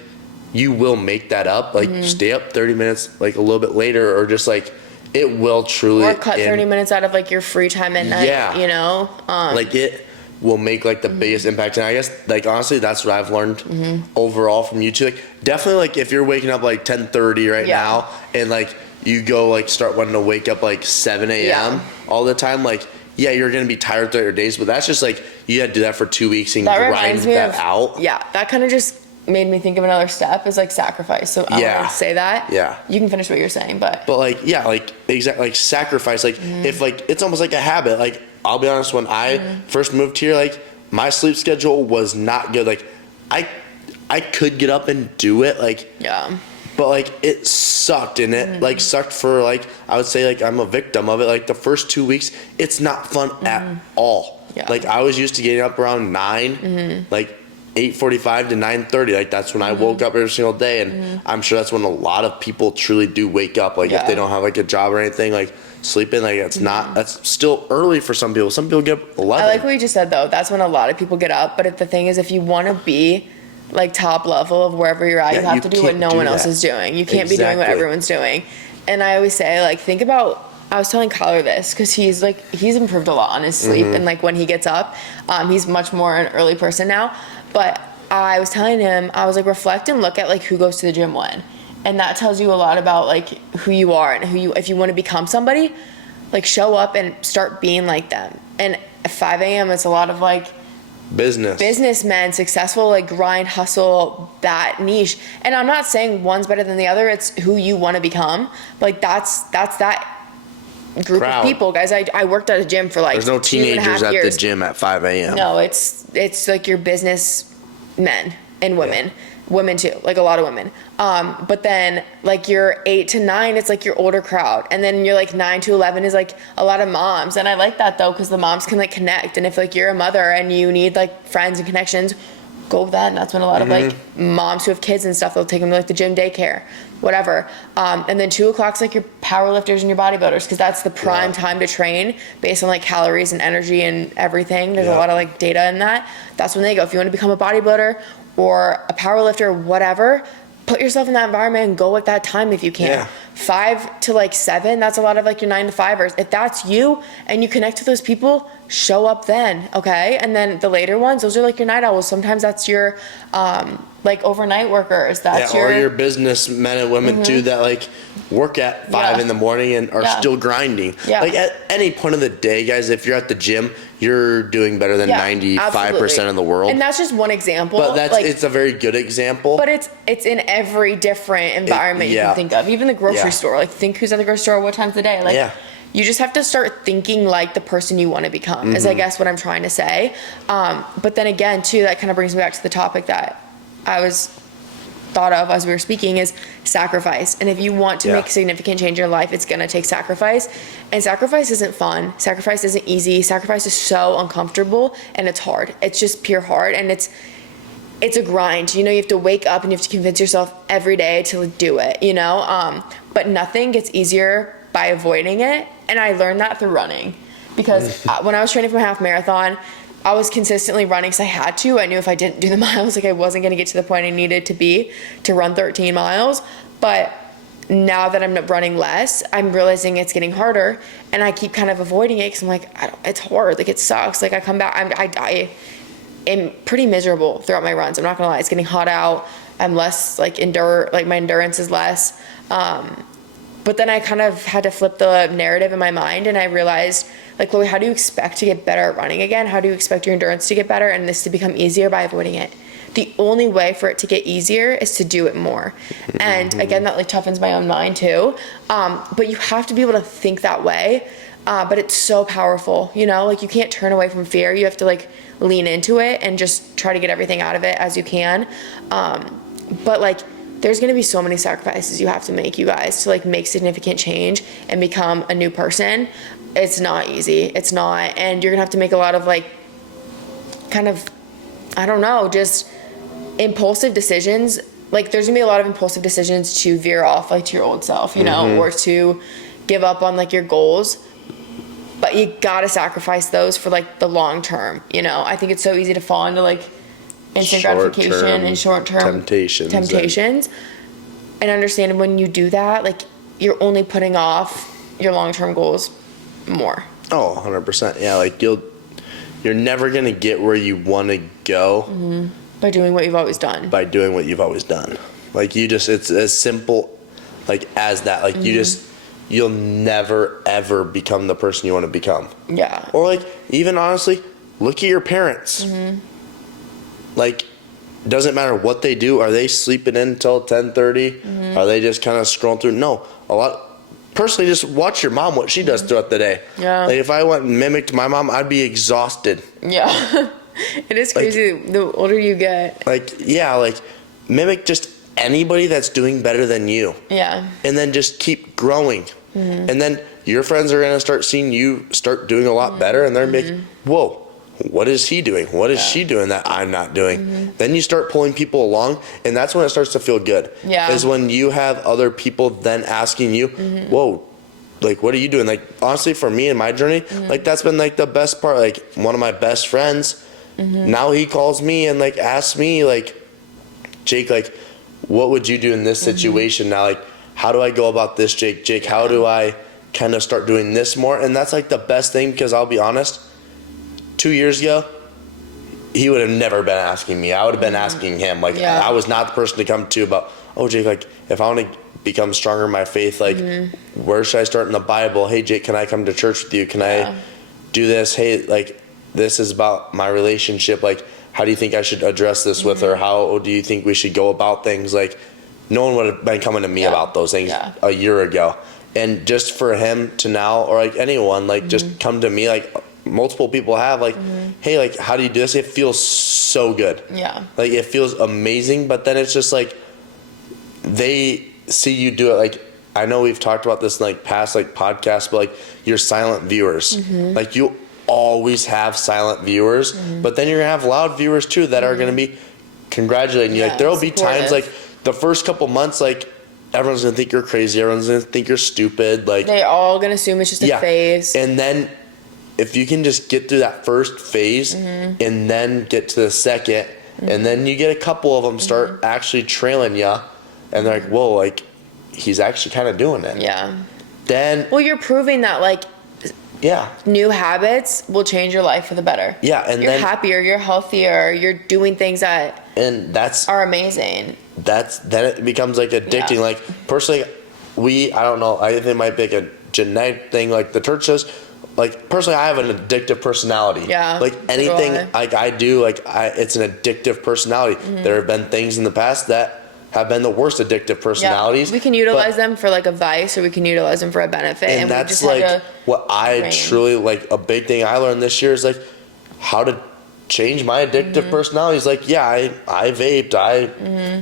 you will make that up. Like, stay up 30 minutes like a little bit later, or just like, it will truly, or cut 30 minutes out of like your free time at night, you know, like, it will make like the biggest impact. And I guess like honestly, that's what I've learned overall from you two. Like, definitely, like, if you're waking up like 10:30 right now, and like you go like start wanting to wake up like 7 a.m. all the time, like, you're gonna be tired throughout your days, but that's just like, you had to do that for 2 weeks and grind that out. That kind of just made me think of another step, is like sacrifice. So I want to say that. You can finish what you're saying, but like, like, exactly, like, sacrifice. Like, if like, it's almost like a habit. Like, I'll be honest, when I first moved here, like, my sleep schedule was not good. Like, I could get up and do it, like, But like it sucked, and it like sucked for like, I would say like I'm a victim of it. Like the first 2 weeks, it's not fun at all. Yeah. Like I was used to getting up around 9, like 8:45 to 9:30. Like that's when I woke up every single day, and I'm sure that's when a lot of people truly do wake up. Like if they don't have like a job or anything, like sleeping, like it's not, that's still early for some people. Some people get up 11. I like what you just said though. That's when a lot of people get up. But if the thing is, if you want to be like top level of wherever you're at, you have to do what no one else is doing. You can't be doing what everyone's doing. And I always say, like, think about, I was telling Kyler this because he's improved a lot on his sleep and like when he gets up, he's much more an early person now. But I was telling him, I was like, reflect and look at like who goes to the gym when. And that tells you a lot about like who you are and if you want to become somebody, like show up and start being like them. And at 5 a.m. it's a lot of like businessmen, successful, like grind, hustle, that niche. And I'm not saying one's better than the other. It's who you want to become. But like that's that group of people, guys. I worked at a gym for like there's no teenagers at years. the gym at 5 a.m. No, it's like your business men and women. Women too, like a lot of women. But then like your 8 to 9, it's like your older crowd. And then you're like 9 to 11 is like a lot of moms. And I like that though, because the moms can like connect. And if like you're a mother and you need like friends and connections, go with that. And that's when a lot of like moms who have kids and stuff, they'll take them to like the gym, daycare, whatever. And then 2 o'clock's like your power lifters and your bodybuilders, because that's the prime time to train based on like calories and energy and everything. There's a lot of like data in that. That's when they go. If you want to become a bodybuilder or a power lifter, whatever, put yourself in that environment and go at that time if you can. Yeah. 5 to like 7, that's a lot of like your 9 to 5ers. If that's you and you connect with those people, show up then, okay? And then the later ones, those are like your night owls. Sometimes that's your like overnight workers. That's or your business men and women too that like work at 5 in the morning and are still grinding. Like at any point of the day, guys, if you're at the gym, you're doing better than 95% of the world. And that's just one example. But that's like, it's a very good example. But it's in every different environment you can think of. Even the grocery store. Like think who's at the grocery store what times of the day. Like you just have to start thinking like the person you want to become, is I guess what I'm trying to say. But then again, too, that kind of brings me back to the topic that I was thought of as we were speaking, is sacrifice. And if you want to make significant change in your life, it's going to take sacrifice. And sacrifice isn't fun. Sacrifice isn't easy. Sacrifice is so uncomfortable and it's hard. It's just pure hard. And it's a grind. You know, you have to wake up and you have to convince yourself every day to do it, you know? But nothing gets easier by avoiding it. And I learned that through running, because when I was training for a half marathon, I was consistently running because I had to. I knew if I didn't do the miles, like I wasn't going to get to the point I needed to be to run 13 miles. But now that I'm running less, I'm realizing it's getting harder, and I keep kind of avoiding it because I'm like, it's hard. Like it sucks. Like I come back, I am pretty miserable throughout my runs. I'm not gonna lie. It's getting hot out. I'm less like my endurance is less. But then I kind of had to flip the narrative in my mind, and I realized, like, Chloe, how do you expect to get better at running again? How do you expect your endurance to get better and this to become easier? By avoiding it. The only way for it to get easier is to do it more. And again, that like toughens my own mind too. But you have to be able to think that way. But it's so powerful, you know, like you can't turn away from fear. You have to like lean into it and just try to get everything out of it as you can. But like, there's going to be so many sacrifices you have to make, you guys, to like make significant change and become a new person. It's not easy. It's not. And you're going to have to make a lot of like kind of, I don't know, just impulsive decisions. Like there's going to be a lot of impulsive decisions to veer off like to your old self, you know, or to give up on like your goals. But you got to sacrifice those for like the long term, you know. I think it's so easy to fall into like instant gratification and short-term temptations, and understand when you do that, like you're only putting off your long-term goals more. 100%. Yeah, like you're never gonna get where you want to go by doing what you've always done. Like you just, it's as simple like as that. Like you'll never ever become the person you want to become. Yeah. Or like even honestly, look at your parents. Like, doesn't matter what they do. Are they sleeping in until 10:30? Are they just kind of scrolling through? No. Personally, just watch your mom, what she does throughout the day. Yeah. Like, if I went and mimicked my mom, I'd be exhausted. Yeah. It is crazy, like, the older you get. Like, yeah, like, mimic just anybody that's doing better than you. Yeah. And then just keep growing. And then your friends are going to start seeing you start doing a lot better, and they're like, whoa, what is he doing? What is she doing that I'm not doing? Then you start pulling people along, and that's when it starts to feel good. Yeah. Is when you have other people then asking you, whoa, like, what are you doing? Like, honestly, for me in my journey, like, that's been like the best part. Like, one of my best friends, now he calls me and like asks me, like, Jake, like, what would you do in this situation? Now, like, how do I go about this, Jake? Jake, how do I kind of start doing this more? And that's like the best thing, because I'll be honest, 2 years ago, he would have never been asking me. I would have been asking him. Like, I was not the person to come to about, oh, Jake, like, if I want to become stronger in my faith, like, where should I start in the Bible? Hey, Jake, can I come to church with you? Can I do this? Hey, like, this is about my relationship. Like, how do you think I should address this with her? How do you think we should go about things? Like, no one would have been coming to me about those things a year ago. And just for him to now, or like anyone, like, just come to me, like, multiple people have, like, hey, like, how do you do this? It feels so good. Yeah. Like, it feels amazing, but then it's just like, they see you do it. Like, I know we've talked about this in like past like podcasts, but like, your silent viewers, like, you always have silent viewers, but then you're gonna have loud viewers too that are gonna be congratulating you. Like, there'll be times, like, the first couple months, like, everyone's gonna think you're crazy, everyone's gonna think you're stupid, like, they all gonna assume it's just a phase. And then if you can just get through that first phase and then get to the second, and then you get a couple of them start actually trailing you, and they're like, whoa, like, he's actually kind of doing it. Yeah. Then, well, you're proving that, like, new habits will change your life for the better. Yeah, and you're happier, you're healthier, you're doing things that are amazing. Then it becomes like addicting. Like, personally, I don't know, I think it might be like a genetic thing, like the church says. Like, personally, I have an addictive personality. Yeah. Like, anything like I do, like, it's an addictive personality. There have been things in the past that have been the worst addictive personalities. We can utilize them for like a vice, or we can utilize them for a benefit. And that's, we just like what I truly, like, a big thing I learned this year is like how to change my addictive personalities. Like, I vaped, I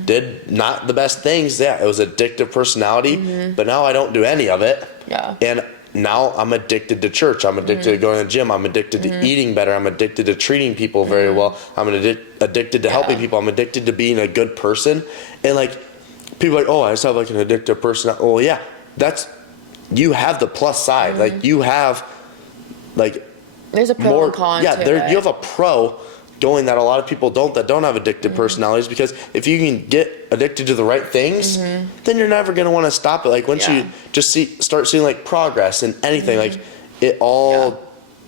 did not the best things. Yeah, it was addictive personality, but now I don't do any of it. Yeah. And now I'm addicted to church. I'm addicted to going to the gym. I'm addicted to eating better. I'm addicted to treating people very well. I'm addicted to helping people. I'm addicted to being a good person. And like, people are like, oh, I just have like an addictive person. Oh yeah, you have the plus side. Like, you have like, there's a pro and con. Yeah, you have a pro going that a lot of people don't have addictive personalities, because if you can get addicted to the right things, then you're never going to want to stop it. Like, once you just start seeing like progress in anything, like, it all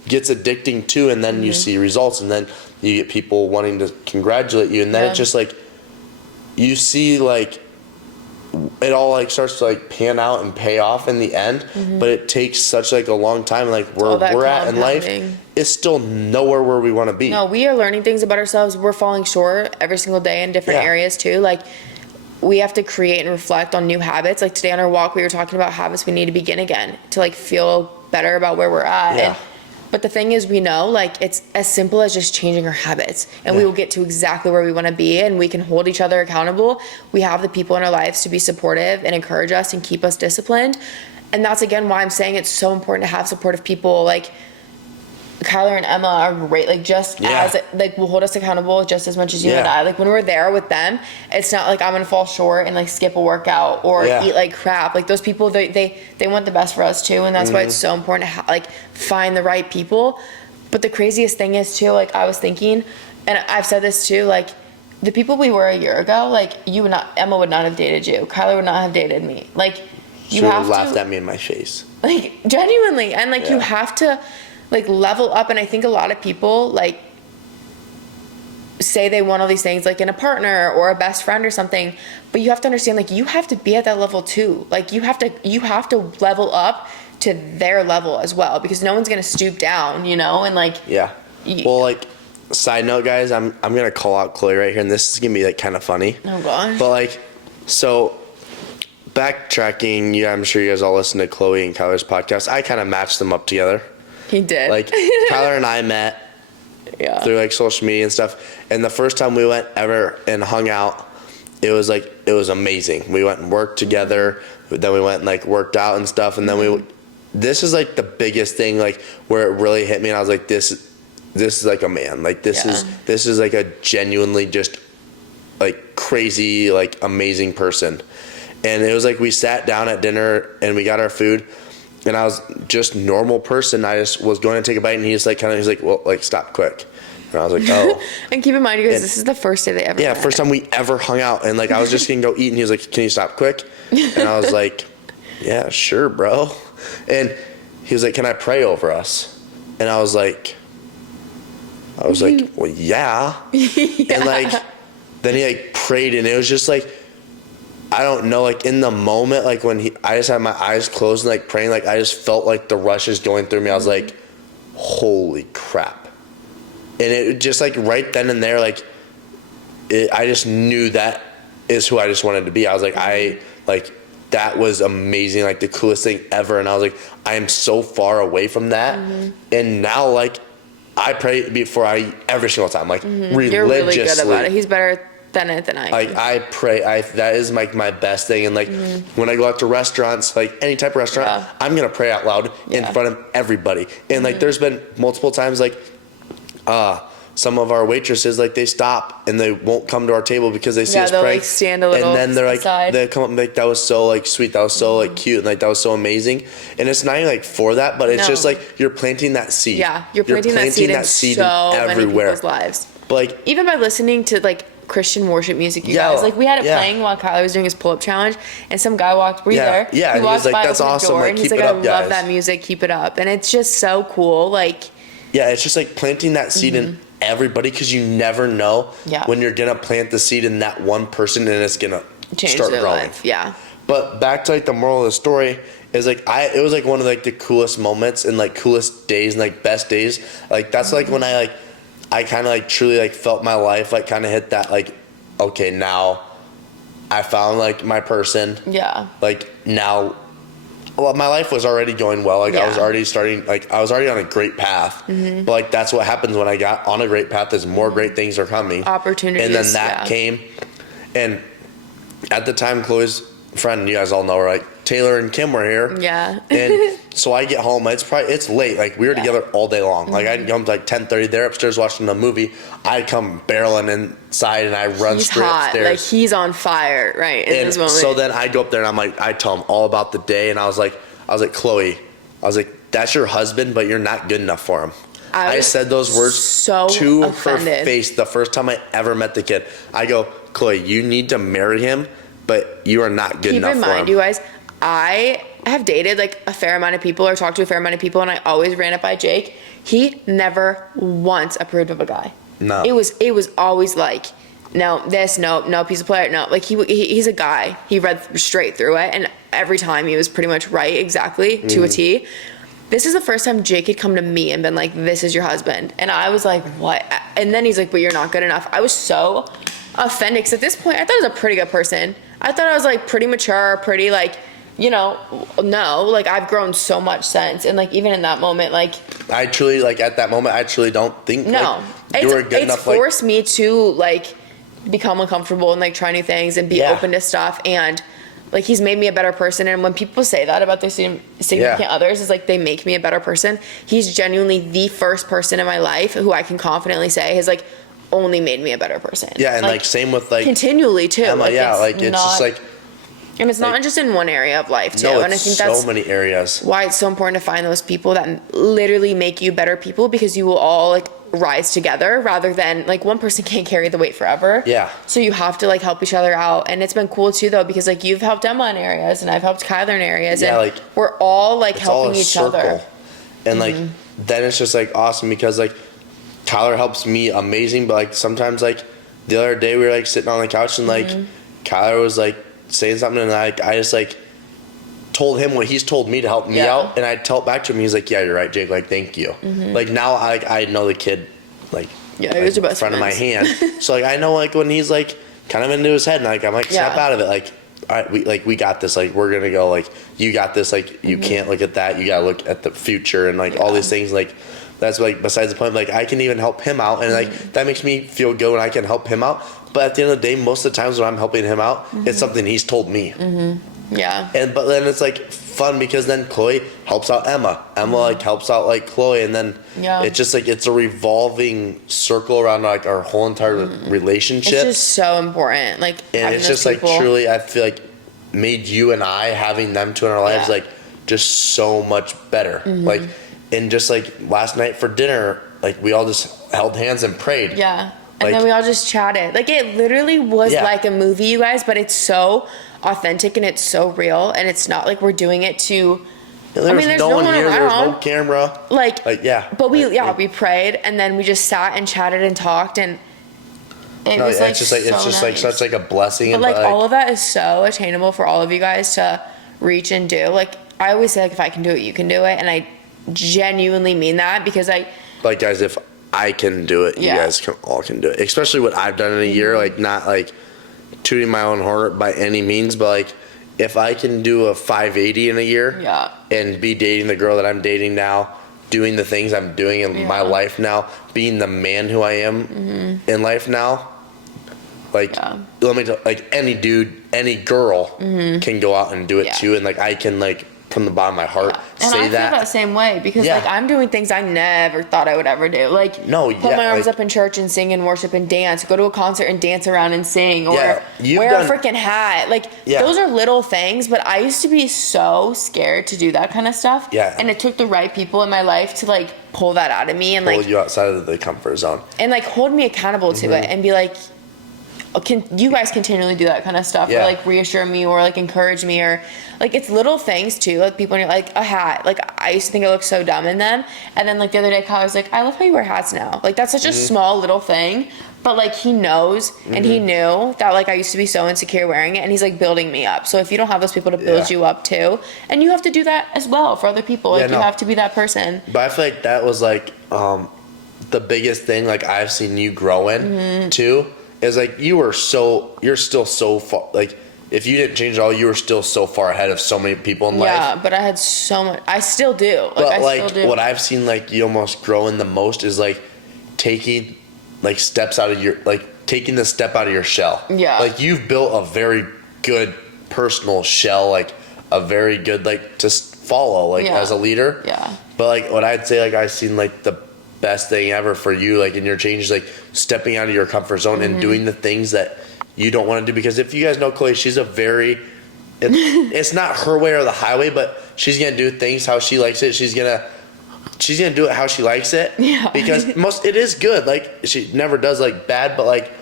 gets addicting too, and then you see results, and then you get people wanting to congratulate you, and then it's just like, you see like it all like starts to like pan out and pay off in the end, but it takes such like a long time. Like, where we're at in life is still nowhere where we want to be. No, we are learning things about ourselves. We're falling short every single day in different areas too. Like, we have to create and reflect on new habits. Like, today on our walk, we were talking about habits we need to begin again to like feel better about where we're at. Yeah. But the thing is, we know, like, it's as simple as just changing our habits, and we will get to exactly where we want to be, and we can hold each other accountable. We have the people in our lives to be supportive and encourage us and keep us disciplined. And that's, again, why I'm saying it's so important to have supportive people. Like, Kyler and Emma are great. Like, just as, like, will hold us accountable just as much as you and I. Like, when we're there with them, it's not like I'm going to fall short and, like, skip a workout or eat, like, crap. Like, those people, they want the best for us, too. And that's why it's so important to, like, find the right people. But the craziest thing is, too, like, I was thinking, and I've said this, too, like, the people we were a year ago, like, Emma would not have dated you. Kyler would not have dated me. Like, you have to. She laughed at me in my face. Like, genuinely. And, like, you have to, like, level up. And I think a lot of people, like, say they want all these things, like, in a partner or a best friend or something, but you have to understand, like, you have to be at that level too. Like, you have to level up to their level as well, because no one's gonna stoop down, you know. And like, well, like, side note, guys, I'm gonna call out Chloe right here, and this is gonna be like kind of funny. Oh gosh. But like, so backtracking, I'm sure you guys all listen to Chloe and Kyler's podcast. I kind of matched them up together. He did. Like, Kyler and I met through like social media and stuff. And the first time we went ever and hung out, it was amazing. We went and worked together. Then we went and like worked out and stuff. And then this is like the biggest thing, like where it really hit me. And I was like, this is like a man. Like this is like a genuinely just like crazy, like amazing person. And it was like we sat down at dinner and we got our food, and I was just normal person. I just was going to take a bite, and he's like well, like stop quick. And I was like, oh. And keep in mind, you guys, this is the first day they ever met. First time we ever hung out. And like I was just gonna go eat, and he was like, can you stop quick? And I was like, yeah, sure, bro. And he was like, can I pray over us? And I was like, well, yeah. And like, then he like prayed, and it was just like, I don't know, like in the moment, like when I just had my eyes closed and like praying, like I just felt like the rushes going through me. I was like, holy crap. And it just like right then and there, like I just knew that is who I just wanted to be. I was like, that was amazing, like the coolest thing ever. And I was like, I am so far away from that. And now like I pray before I eat every single time, like religiously. You're really good about it. He's better than it than I am. Like I pray, that is like my best thing. And like when I go out to restaurants, like any type of restaurant, I'm gonna pray out loud in front of everybody. And like there's been multiple times like some of our waitresses, like they stop and they won't come to our table because they see us pray. Like stand a little, and then they're like aside. they come up and be like, that was so like sweet, that was so like cute, and like that was so amazing. And it's not even like for that, but it's just like you're planting that seed. You're planting that seed in so many people's lives. But like even by listening to like Christian worship music, guys, like we had it playing while Kyler was doing his pull-up challenge, and some guy walked. Were you there? Yeah, he walked like, by, that's awesome. door, Like, and he's keep like, it up, I guys. love that music. Keep it up, and it's just so cool. Like, it's just like planting that seed in everybody, because you never know when you're gonna plant the seed in that one person and it's gonna change start their growing. life. Yeah. But back to like the moral of the story is like it was like one of like the coolest moments and like coolest days and like best days. Like that's like when I kind of like truly like felt my life like kind of hit that like, okay, now I found like my person. Yeah. Like now, well, my life was already going well. Like I was already starting, like I was already on a great path. But like that's what happens when I got on a great path, is more great things are coming. Opportunities. And then that came. And at the time, Chloe's friend, you guys all know her, like Taylor and Kim were here. Yeah. And so I get home, it's late. Like we were together all day long. Like I'd come to like 10:30, they're upstairs watching a movie. I'd come barreling inside and I run straight upstairs. Like he's on fire in this moment. So then I go up there and I'm like, I tell him all about the day, and I was like, Chloe, that's your husband, but you're not good enough for him. I said those words to her face the first time I ever met the kid. I go, Chloe, you need to marry him, but you are not good enough for him. Keep in mind, you guys, I have dated like a fair amount of people or talked to a fair amount of people, and I always ran it by Jake. He never once approved of a guy. No. It was always like, no, piece of player, no. Like he's a guy. He read straight through it, and every time he was pretty much right exactly to a T. This is the first time Jake had come to me and been like, this is your husband. And I was like, what? And then he's like, but you're not good enough. I was so offended, because at this point I thought I was a pretty good person. I thought I was like pretty mature, pretty like, like I've grown so much since. And like even in that moment, like I truly like at that moment I truly don't think like, you were good enough. It's forced me to like become uncomfortable and like try new things and be open to stuff, and like he's made me a better person. And when people say that about their significant others, is like they make me a better person. He's genuinely the first person in my life who I can confidently say has like only made me a better person. Yeah, and like same with like continually too. Emma, it's just like, and it's not just in one area of life too. No, and I think that's so many areas. Why it's so important to find those people that literally make you better people, because you will all like rise together, rather than like one person can't carry the weight forever. Yeah. So you have to like help each other out. And it's been cool too though, because like you've helped Emma in areas and I've helped Kyler in areas, and like we're all like helping each other. And like then it's just like awesome, because like Kyler helps me amazing, but like sometimes like the other day we were like sitting on the couch and like Kyler was like saying something, and I just like told him what he's told me to help me out, and I tell it back to him. He's like, yeah, you're right, Jake, like thank you. Like now I know the kid like he was your best friend of my friends. hand. So like I know like when he's like kind of into his head, and like I'm like snap out of it, like all right, we got this, like we're gonna go, like you got this, like you can't look at that, you gotta look at the future, and like all these things, like that's like besides the point. Like I can even help him out, and like that makes me feel good when I can help him out. But at the end of the day, most of the times when I'm helping him out, it's something he's told me. Yeah. But then it's like fun because then Chloe helps out Emma. Emma like helps out like Chloe, and then it's just like it's a revolving circle around like our whole entire relationship. It's just so important. Like, and it's just people, like truly, I feel like made you and I having them two in our lives like just so much better. Like, and just like last night for dinner, like we all just held hands and prayed. Yeah. And then we all just chatted. Like, it literally was like a movie, you guys, but it's so authentic and it's so real, and it's not like we're doing it to... There's no one here, there's no camera. Like yeah. But we prayed, and then we just sat and chatted and talked, and it was like it's just like such like a blessing. But like all of that is so attainable for all of you guys to reach and do. Like, I always say, like, if I can do it, you can do it, and I genuinely mean that, because like, guys, if I can do it, you guys all can do it. Especially what I've done in a year, like, not like tooting my own horn by any means, but like if I can do a 580 in a year and be dating the girl that I'm dating now, doing the things I'm doing in my life now, being the man who I am in life now, like let me tell, like any dude, any girl can go out and do it too, and like I can like from the bottom of my heart and say I feel that same way, because like I'm doing things I never thought I would ever do. Like put my arms up in church and sing and worship and dance, go to a concert and dance around and sing, or wear a freaking hat. Like those are little things, but I used to be so scared to do that kind of stuff. And it took the right people in my life to like pull that out of me and pull like you outside of the comfort zone and like hold me accountable to it and be like, can you guys continually do that kind of stuff, or like reassure me, or like encourage me, or like it's little things too, like people like a hat. Like I used to think I looked so dumb in them, and then like the other day Kyle was like, I love how you wear hats now. Like that's such a small little thing, but like he knows and he knew that like I used to be so insecure wearing it, and he's like building me up. So if you don't have those people to build you up too, and you have to do that as well for other people, like you have to be that person. But I feel like that was like the biggest thing like I've seen you grow in too, is like you're still so far, like if you didn't change at all, you were still so far ahead of so many people in life. Yeah, but I had so much. I still do. But what I've seen like you almost grow in the most is like taking like steps out of your, like taking the step out of your shell. Yeah. Like you've built a very good personal shell, like a very good like to follow like as a leader. Yeah. But like what I'd say, like I've seen like the best thing ever for you, like in your changes, like stepping out of your comfort zone and doing the things that you don't want to do. Because if you guys know Chloe, she's a very it's not her way or the highway, but she's gonna do things how she likes it. She's gonna do it how she likes it. Yeah. Because it is good. Like she never does like bad, but like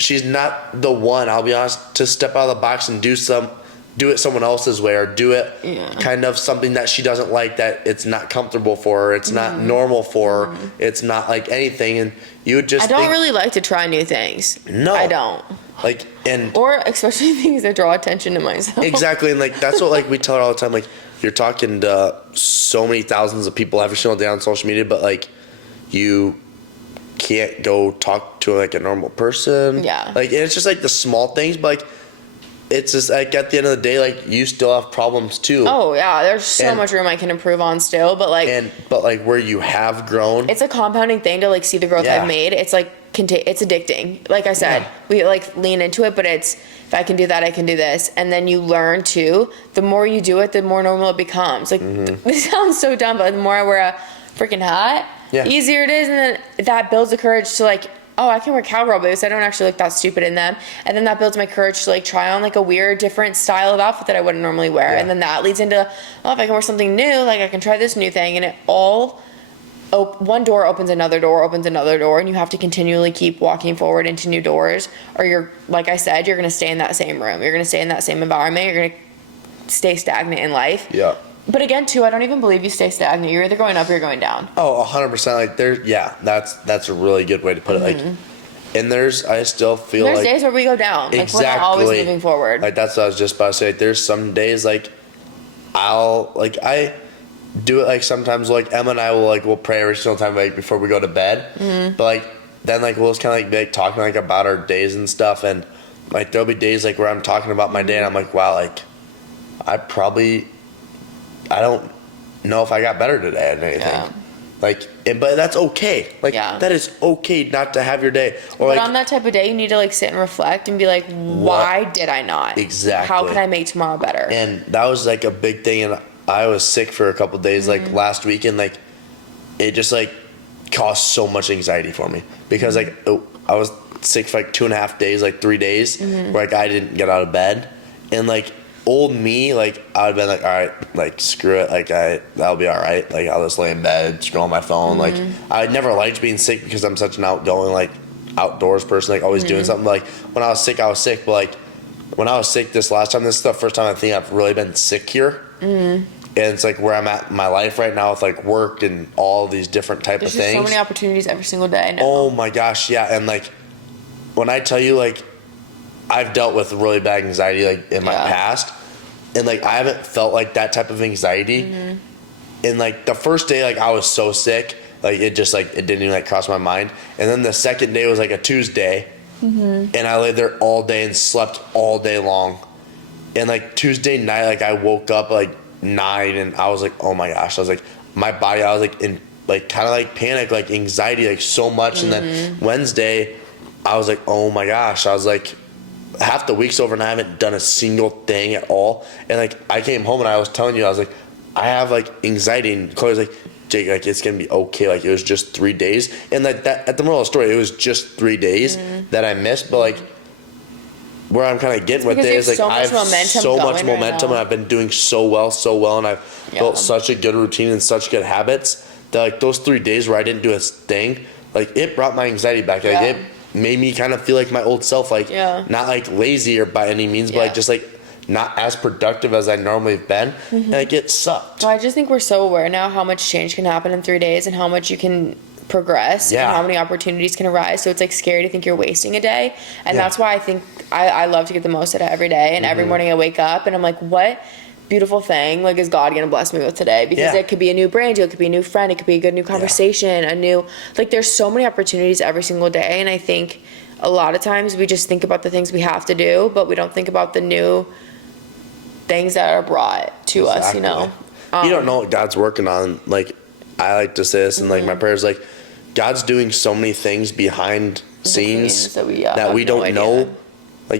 she's not the one, I'll be honest, to step out of the box and do it someone else's way, or do it kind of something that she doesn't like, that it's not comfortable for her, it's not normal for her, it's not like anything. And you would just I don't really like to try new things. No. I don't. Like, or especially things that draw attention to myself. Exactly. And like that's what like we tell her all the time, like you're talking to so many thousands of people every single day on social media, but like you can't go talk to like a normal person. Yeah. Like, and it's just like the small things, but like it's just like at the end of the day, like you still have problems too. Oh yeah, there's so much room I can improve on still, but where you have grown, it's a compounding thing to like see the growth I've made. It's like it's addicting. Like I said, we like lean into it, but it's, if I can do that, I can do this, and then you learn too. The more you do it, the more normal it becomes. Like this sounds so dumb, but the more I wear a freaking hat, easier it is, and then that builds the courage to like, oh, I can wear cowgirl boots. I don't actually look that stupid in them. And then that builds my courage to like try on like a weird, different style of outfit that I wouldn't normally wear. Yeah. And then that leads into, oh, if I can wear something new, like I can try this new thing. And it all, one door opens another door, and you have to continually keep walking forward into new doors. Or you're, like I said, you're going to stay in that same room. You're going to stay in that same environment. You're going to stay stagnant in life. Yeah. But again, too, I don't even believe you stay stagnant. You're either going up or you're going down. Oh, 100%. Like that's a really good way to put it. Like, and I still feel there's like days where we go down. Exactly. Like we're not always moving forward. Like that's what I was just about to say. Like, there's some days like I do it like sometimes like Emma and I we'll pray every single time like before we go to bed. But like then like we'll just kind of like be talking like about our days and stuff, and like there'll be days like where I'm talking about my day and I'm like, wow, like I don't know if I got better today at anything. Yeah. But that's okay. That is okay not to have your day. Or but on that type of day, you need to sit and reflect and be like, why did I not? Exactly. How can I make tomorrow better? And that was a big thing. And I was sick for a couple days, last week, and it just caused so much anxiety for me because I was sick for 2.5 days, 3 days, where I didn't get out of bed, and old me, I would have been all right, screw it, that'll be all right, I'll just lay in bed, scroll on my phone. I never liked being sick because I'm such an outgoing, outdoors person, always doing something. When I was sick, but when I was sick this last time, this is the first time I think I've really been sick here. And it's where I'm at in my life right now with work and all these different type of things. There's so many opportunities every single day now. Oh my gosh, yeah. And when I tell you I've dealt with really bad anxiety in my past, and I haven't felt that type of anxiety. And the first day I was so sick, it just it didn't even cross my mind. And then the second day was a Tuesday, and I laid there all day and slept all day long. And Tuesday night, I woke up 9, and I was oh my gosh, I was my body, I was in kind of panic, anxiety, so much. And then Wednesday, I was oh my gosh, I was half the week's over and I haven't done a single thing at all. And I came home and I was telling you, I was I have anxiety, and Chloe's Jake, it's gonna be okay. It was just 3 days, and that at the moral of the story, it was just 3 days that I missed. But where I'm kind of getting with it is I have so much momentum, and I've been doing so well, and I've built such a good routine and such good habits that those 3 days where I didn't do a thing, it brought my anxiety back. It made me kind of feel like my old self, not lazy or by any means, but just not as productive as I normally have been, and it sucked. Well, I just think we're so aware now how much change can happen in 3 days and how much you can progress and how many opportunities can arise. So it's scary to think you're wasting a day, and that's why I think I love to get the most out of every day. And every morning I wake up and I'm what beautiful thing is God gonna bless me with today? Because it could be a new brand deal, it could be a new friend, it could be a good new conversation, a new there's so many opportunities every single day. And I think a lot of times we just think about the things we have to do, but we don't think about the new things that are brought to us. You don't know what God's working on. I like to say this, and my prayers, God's doing so many things behind scenes that we don't know.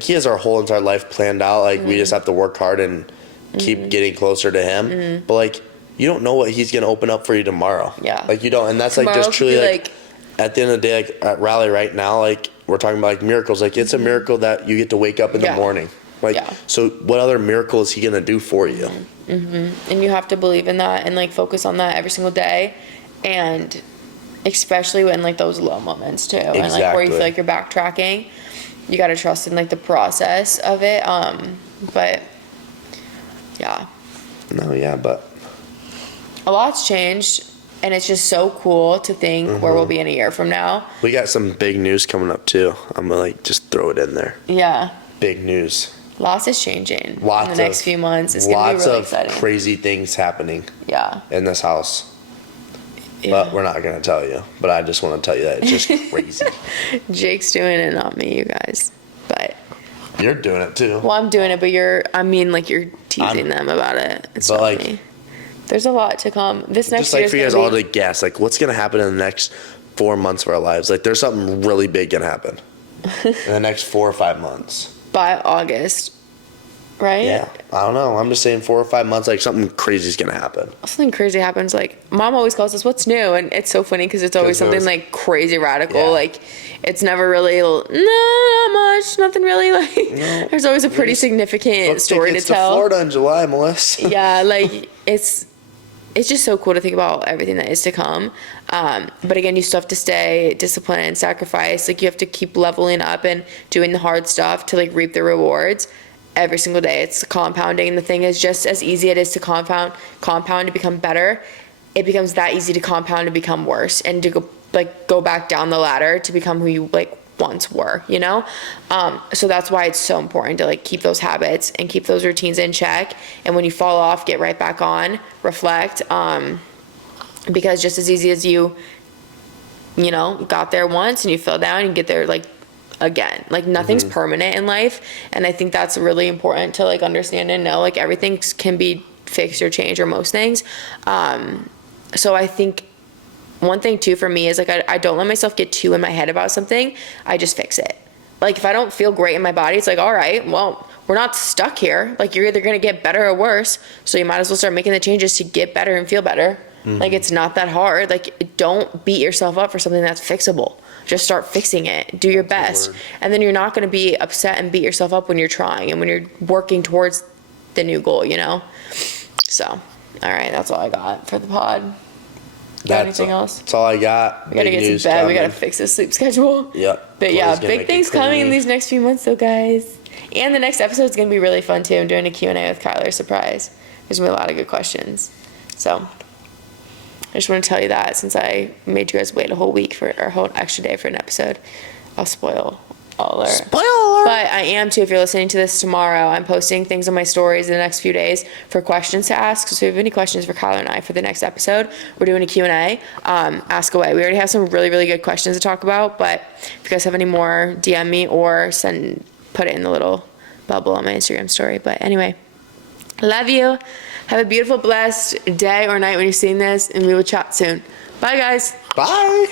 He has our whole entire life planned out. We just have to work hard and keep getting closer to Him. But you don't know what He's gonna open up for you tomorrow. You don't, and that's tomorrow just truly at the end of the day, at Rally right now, we're talking about miracles. It's a miracle that you get to wake up in the morning. So what other miracle is He gonna do for you? And you have to believe in that and focus on that every single day, and especially when those low moments too, and where you feel you're backtracking, you got to trust in the process of it. But but a lot's changed, and it's just so cool to think where we'll be in a year from now. We got some big news coming up too. I'm gonna just throw it in there. Big news. Lots is changing in the next few months. It's going to be really exciting. Lots of crazy things happening in this house. But we're not going to tell you. But I just want to tell you that it's just crazy. Jake's doing it, not me, you guys. But you're doing it too. Well, I'm doing it, but you're teasing them about it. It's not me. There's a lot to come. This next year is for you guys all to guess, what's going to happen in the next 4 months of our lives? There's something really big going to happen in the next 4 or 5 months. By August, right? Yeah, I don't know. I'm just saying 4 or 5 months, something crazy is gonna happen. Something crazy happens. Mom always calls us, "What's new?" And it's so funny because it's always something crazy radical. It's never really no, not much, nothing really. No, there's always a pretty significant story to tell. To Florida in July, Melissa. Yeah, it's just so cool to think about everything that is to come. But again, you still have to stay disciplined and sacrifice. You have to keep leveling up and doing the hard stuff to reap the rewards every single day. It's compounding. And the thing is, just as easy it is to compound to become better, it becomes that easy to compound to become worse and to go back down the ladder to become who you once were, so that's why it's so important to keep those habits and keep those routines in check, and when you fall off, get right back on, reflect, because just as easy as you got there once and you fell down, you get there again. Nothing's permanent in life, and I think that's really important to understand and know. Everything can be fixed or changed, or most things. So I think one thing too for me is like I don't let myself get too in my head about something. I just fix it. Like if I don't feel great in my body, it's like, all right, well, we're not stuck here. Like you're either going to get better or worse. So you might as well start making the changes to get better and feel better. Like it's not that hard. Like don't beat yourself up for something that's fixable. Just start fixing it. Do your best. And then you're not going to be upset and beat yourself up when you're trying and when you're working towards the new goal, you know? So, all right, that's all I got for the pod. Got anything else? That's all I got. We gotta get to bed. Coming. We gotta fix this sleep schedule. Yep. But yeah, big things coming in these next few months though, guys. And the next episode is gonna be really fun too. I'm doing a Q&A with Kyler, surprise. There's gonna be a lot of good questions. So I just want to tell you that since I made you guys wait a whole week or a whole extra day for an episode. I'll spoil all our... Spoiler! But I am too, if you're listening to this tomorrow, I'm posting things on my stories in the next few days for questions to ask. So if you have any questions for Kyler and I for the next episode, we're doing a Q&A. Ask away. We already have some really, really good questions to talk about, but if you guys have any more, DM me or put it in the little bubble on my Instagram story. But anyway, love you. Have a beautiful, blessed day or night when you're seeing this, and we will chat soon. Bye, guys. Bye.